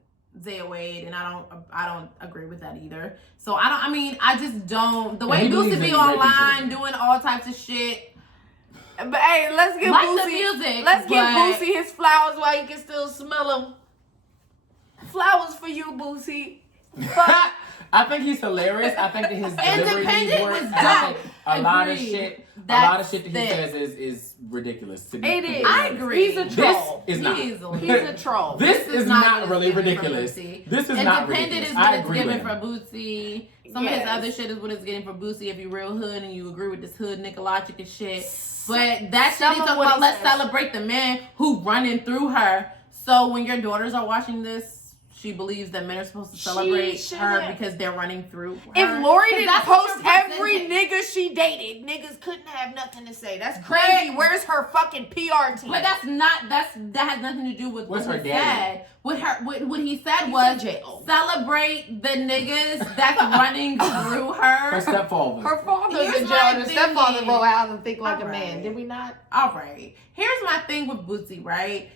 Zaya Wade, and I don't agree with that either. So I just don't. The way he believes Boosie be in raping online children. doing all types of shit. But hey, let's give Like Boosie the music, Let's give but- Boosie his flowers while you can still smell them. Flowers for you, Boosie. Fuck. I think he's hilarious. I think that his delivery needs Independent work. was I think dope. a lot of Agreed. shit. That's a lot of shit that he it. says is ridiculous. To me. It is. I agree. He's a This troll. is not. He's a- He's a troll. This is not what really it's giving ridiculous. for Boosie. This is not Independent ridiculous. is I what it's agree giving with for him. Boosie. Some of his Yes. other shit is what it's getting for Boosie if you real hood and you agree with this hood nigga logic and shit. But that shit Some he's of talking what about, he let's says. celebrate the men who running through her. So when your daughters are watching this She believes that men are supposed to celebrate her shouldn't. because they're running through her. If Lori 'Cause didn't that's what post you're every presenting. nigga she dated, niggas couldn't have nothing to say. That's crazy. Where's her fucking PR team? But that has nothing to do with What's what her he daddy? said. What he said was celebrate the niggas that's running through Her her. stepfather. Her father's Here's in jail my and her thing stepfather is- roll out and think like a All man. right. Did we not? All right. Here's my thing with Bootsy, right?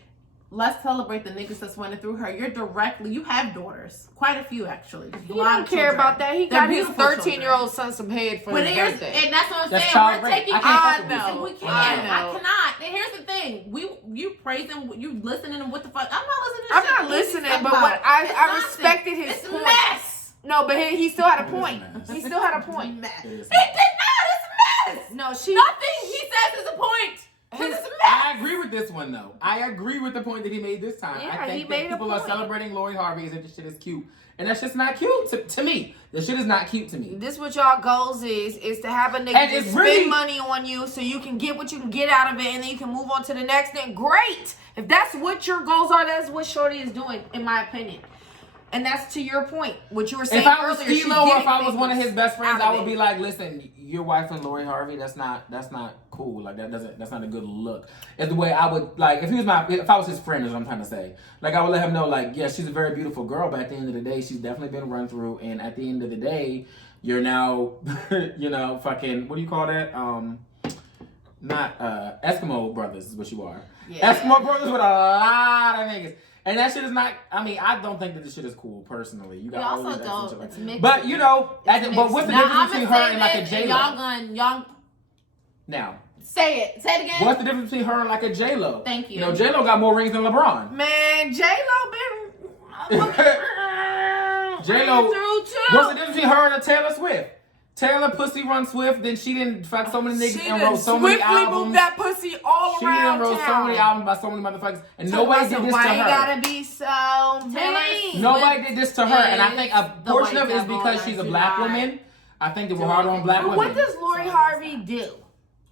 Let's celebrate the niggas that's running through her. You have daughters. Quite a few, actually. He don't care about that. He They're got his beautiful 13-year-old son some head for But his here's, birthday. and that's what I'm That's saying. child We're rape. taking. I can't fuck with I Bootsy. know. We can't. I I know. cannot. And here's the thing. You praising. You listening to what the fuck? I'm not listening. To I'm shit not that he's listening, talking but about. what I It's nonsense. respected his It's point. mess. No, but he still had a It is point. a mess. He still had a point. Mess. It It is did not. It's a mess. No, she. Nothing he says is a point. Because it's a mess. I agree with this one though. I agree with the point that he made this time. Yeah, I he think made that a people are point. celebrating Lori Harvey as if this shit is cute. And that's just not cute to me. This shit is not cute to me. This what y'all goals is to have a nigga And just it's spend really- money on you so you can get what you can get out of it and then you can move on to the next thing. Great. If that's what your goals are, that's what Shorty is doing, in my opinion. And that's to your point, what you were saying If I was earlier. she's Stilo or getting if I was one of his best friends, out of I would it. be like, listen, your wife and Lori Harvey, that's not cool. Like that's not a good look. It's the way I would like if I was his friend is what I'm trying to say. Like I would let him know, like, yeah, she's a very beautiful girl, but at the end of the day, she's definitely been run through, and at the end of the day, you're now fucking what do you call that? Not Eskimo brothers is what you are. Yeah. Eskimo brothers with a lot of niggas. And that shit is not. I mean, I don't think that this shit is cool personally. You got all also these exes and don't. shit like It's that. mixed. But you know, but what's the Now, difference between her I'ma and like say a this, J and Lo? y'all Now, say it. Say it again. what's the difference between her and like a J Lo? Thank you. You know, J Lo got more rings than LeBron. Man, J-Lo been J-Lo, through too. what's the difference between her and a Taylor Swift? Taylor pussy run swift, then she didn't fuck so many niggas She and done wrote so many swiftly albums. moved that pussy all She around done wrote town. so many albums by so many motherfuckers, and So nobody listen, did this to why you her. gotta be so Taylor mean? Nobody did this to her, and I think a the portion white of it is devil, because and she's a I black do not woman. I think that we're hard on black But women. what does Lori Harvey do?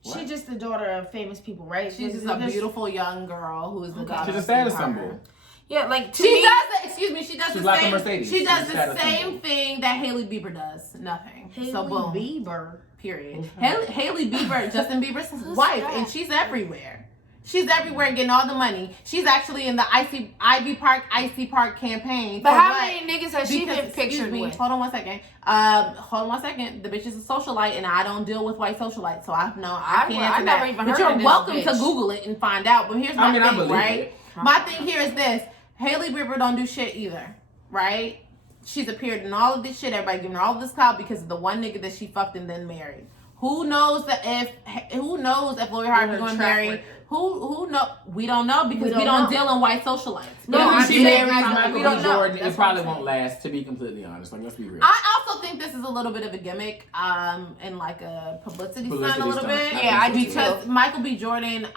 What? She's just the daughter of famous people, right? She's just a beautiful young girl who is the daughter. She's a of status Steve Harvey. symbol. Yeah, like to She me, does. Excuse me. She does She's the like a same. Mercedes. She does She's the status same symbol. thing that Hailey Bieber does. Nothing. Hailey So boom. Bieber. Period. Hailey Bieber, Justin Bieber's wife, that? and she's everywhere. She's everywhere getting all the money. She's actually in the Ivy Park campaign. But For how what? many niggas has she been Excuse pictured me, with? hold on one second. The bitch is a socialite, and I don't deal with white socialites, so I can't I answer never that. even But heard you're of this welcome to bitch. Google it and find out. But here's my I mean, I thing, believe right? it. My thing here is this: Hailey Bieber don't do shit either, right? She's appeared in all of this shit. Everybody giving her all this clout because of the one nigga that she fucked and then married. Who knows if Lori Harvey going to marry? Who know? We don't know because we don't deal in white socialites. No, If I'm she saying, marries like, Michael we B. don't know. Jordan, That's it what I'm probably saying. won't last. To be completely honest, like let's be real. I also think this is a little bit of a gimmick, and like a publicity stunt a little stunt. bit. Yeah, I do Because Michael B. Jordan,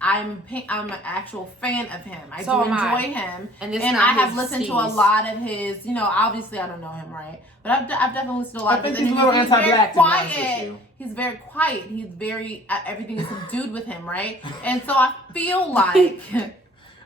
I'm an actual fan of him. I So do am I. enjoy him, And and it's I not have his listened to a steez. lot of his. Obviously I don't know him, right? But I've definitely listened to a lot I of think his he's a little interviews. anti-black, to be honest with quiet. you. He's very quiet. He's very everything is subdued with him, right? And so I feel like.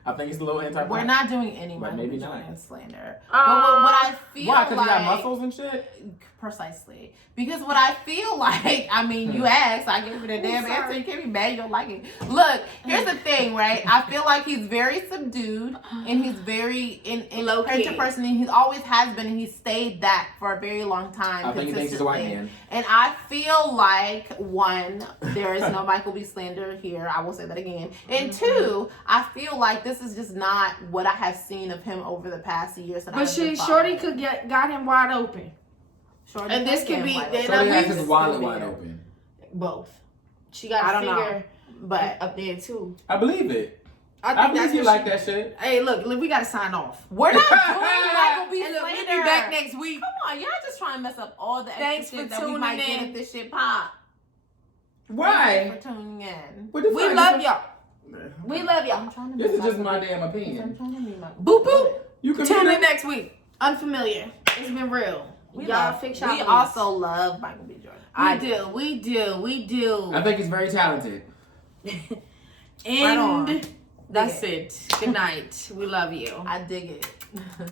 I think it's a little anti-black. We're not doing any But Michael maybe B. not. Jordan slander. But what I feel Why? Because like, he got muscles and shit. Precisely. Because what I feel like, I mean, you asked, I gave it a damn sorry. answer. You can't be mad, you don't like it. Look, here's the thing, right? I feel like he's very subdued and he's very in Low-key. person, and he always has been, and he's stayed that for a very long time. I think he thinks he's a white consistently. man. And I feel like, one, there is no Michael B. slander here. I will say that again. And two, I feel like this is just not what I have seen of him over the past years. That But Shorty could got him wide open. Shorty and this could could be- get then him Shorty we has just his wallet over wide here. open. Both. She got I a don't know. finger But up there too. I believe it. I I believe that's you what like she- that shit. Hey, look, we gotta sign off. we're not doing Michael B. And look, we'll be slander. back next week. Come on, y'all just trying to mess up all the extra Thanks shit for that we tuning might get in. if this shit pop. Why? Thanks for tuning in. What the We fuck? love y'all. We love y'all. I'm trying to This be is just Michael my B. damn I'm opinion. trying to be Michael Boop B. boop. You can Tune be in next week. Unfamiliar. It's been real. Y'all fix y'all We beliefs. also love Michael B. Jordan. We do. I think he's very talented. And on. that's it. Good night. We love you. I dig it.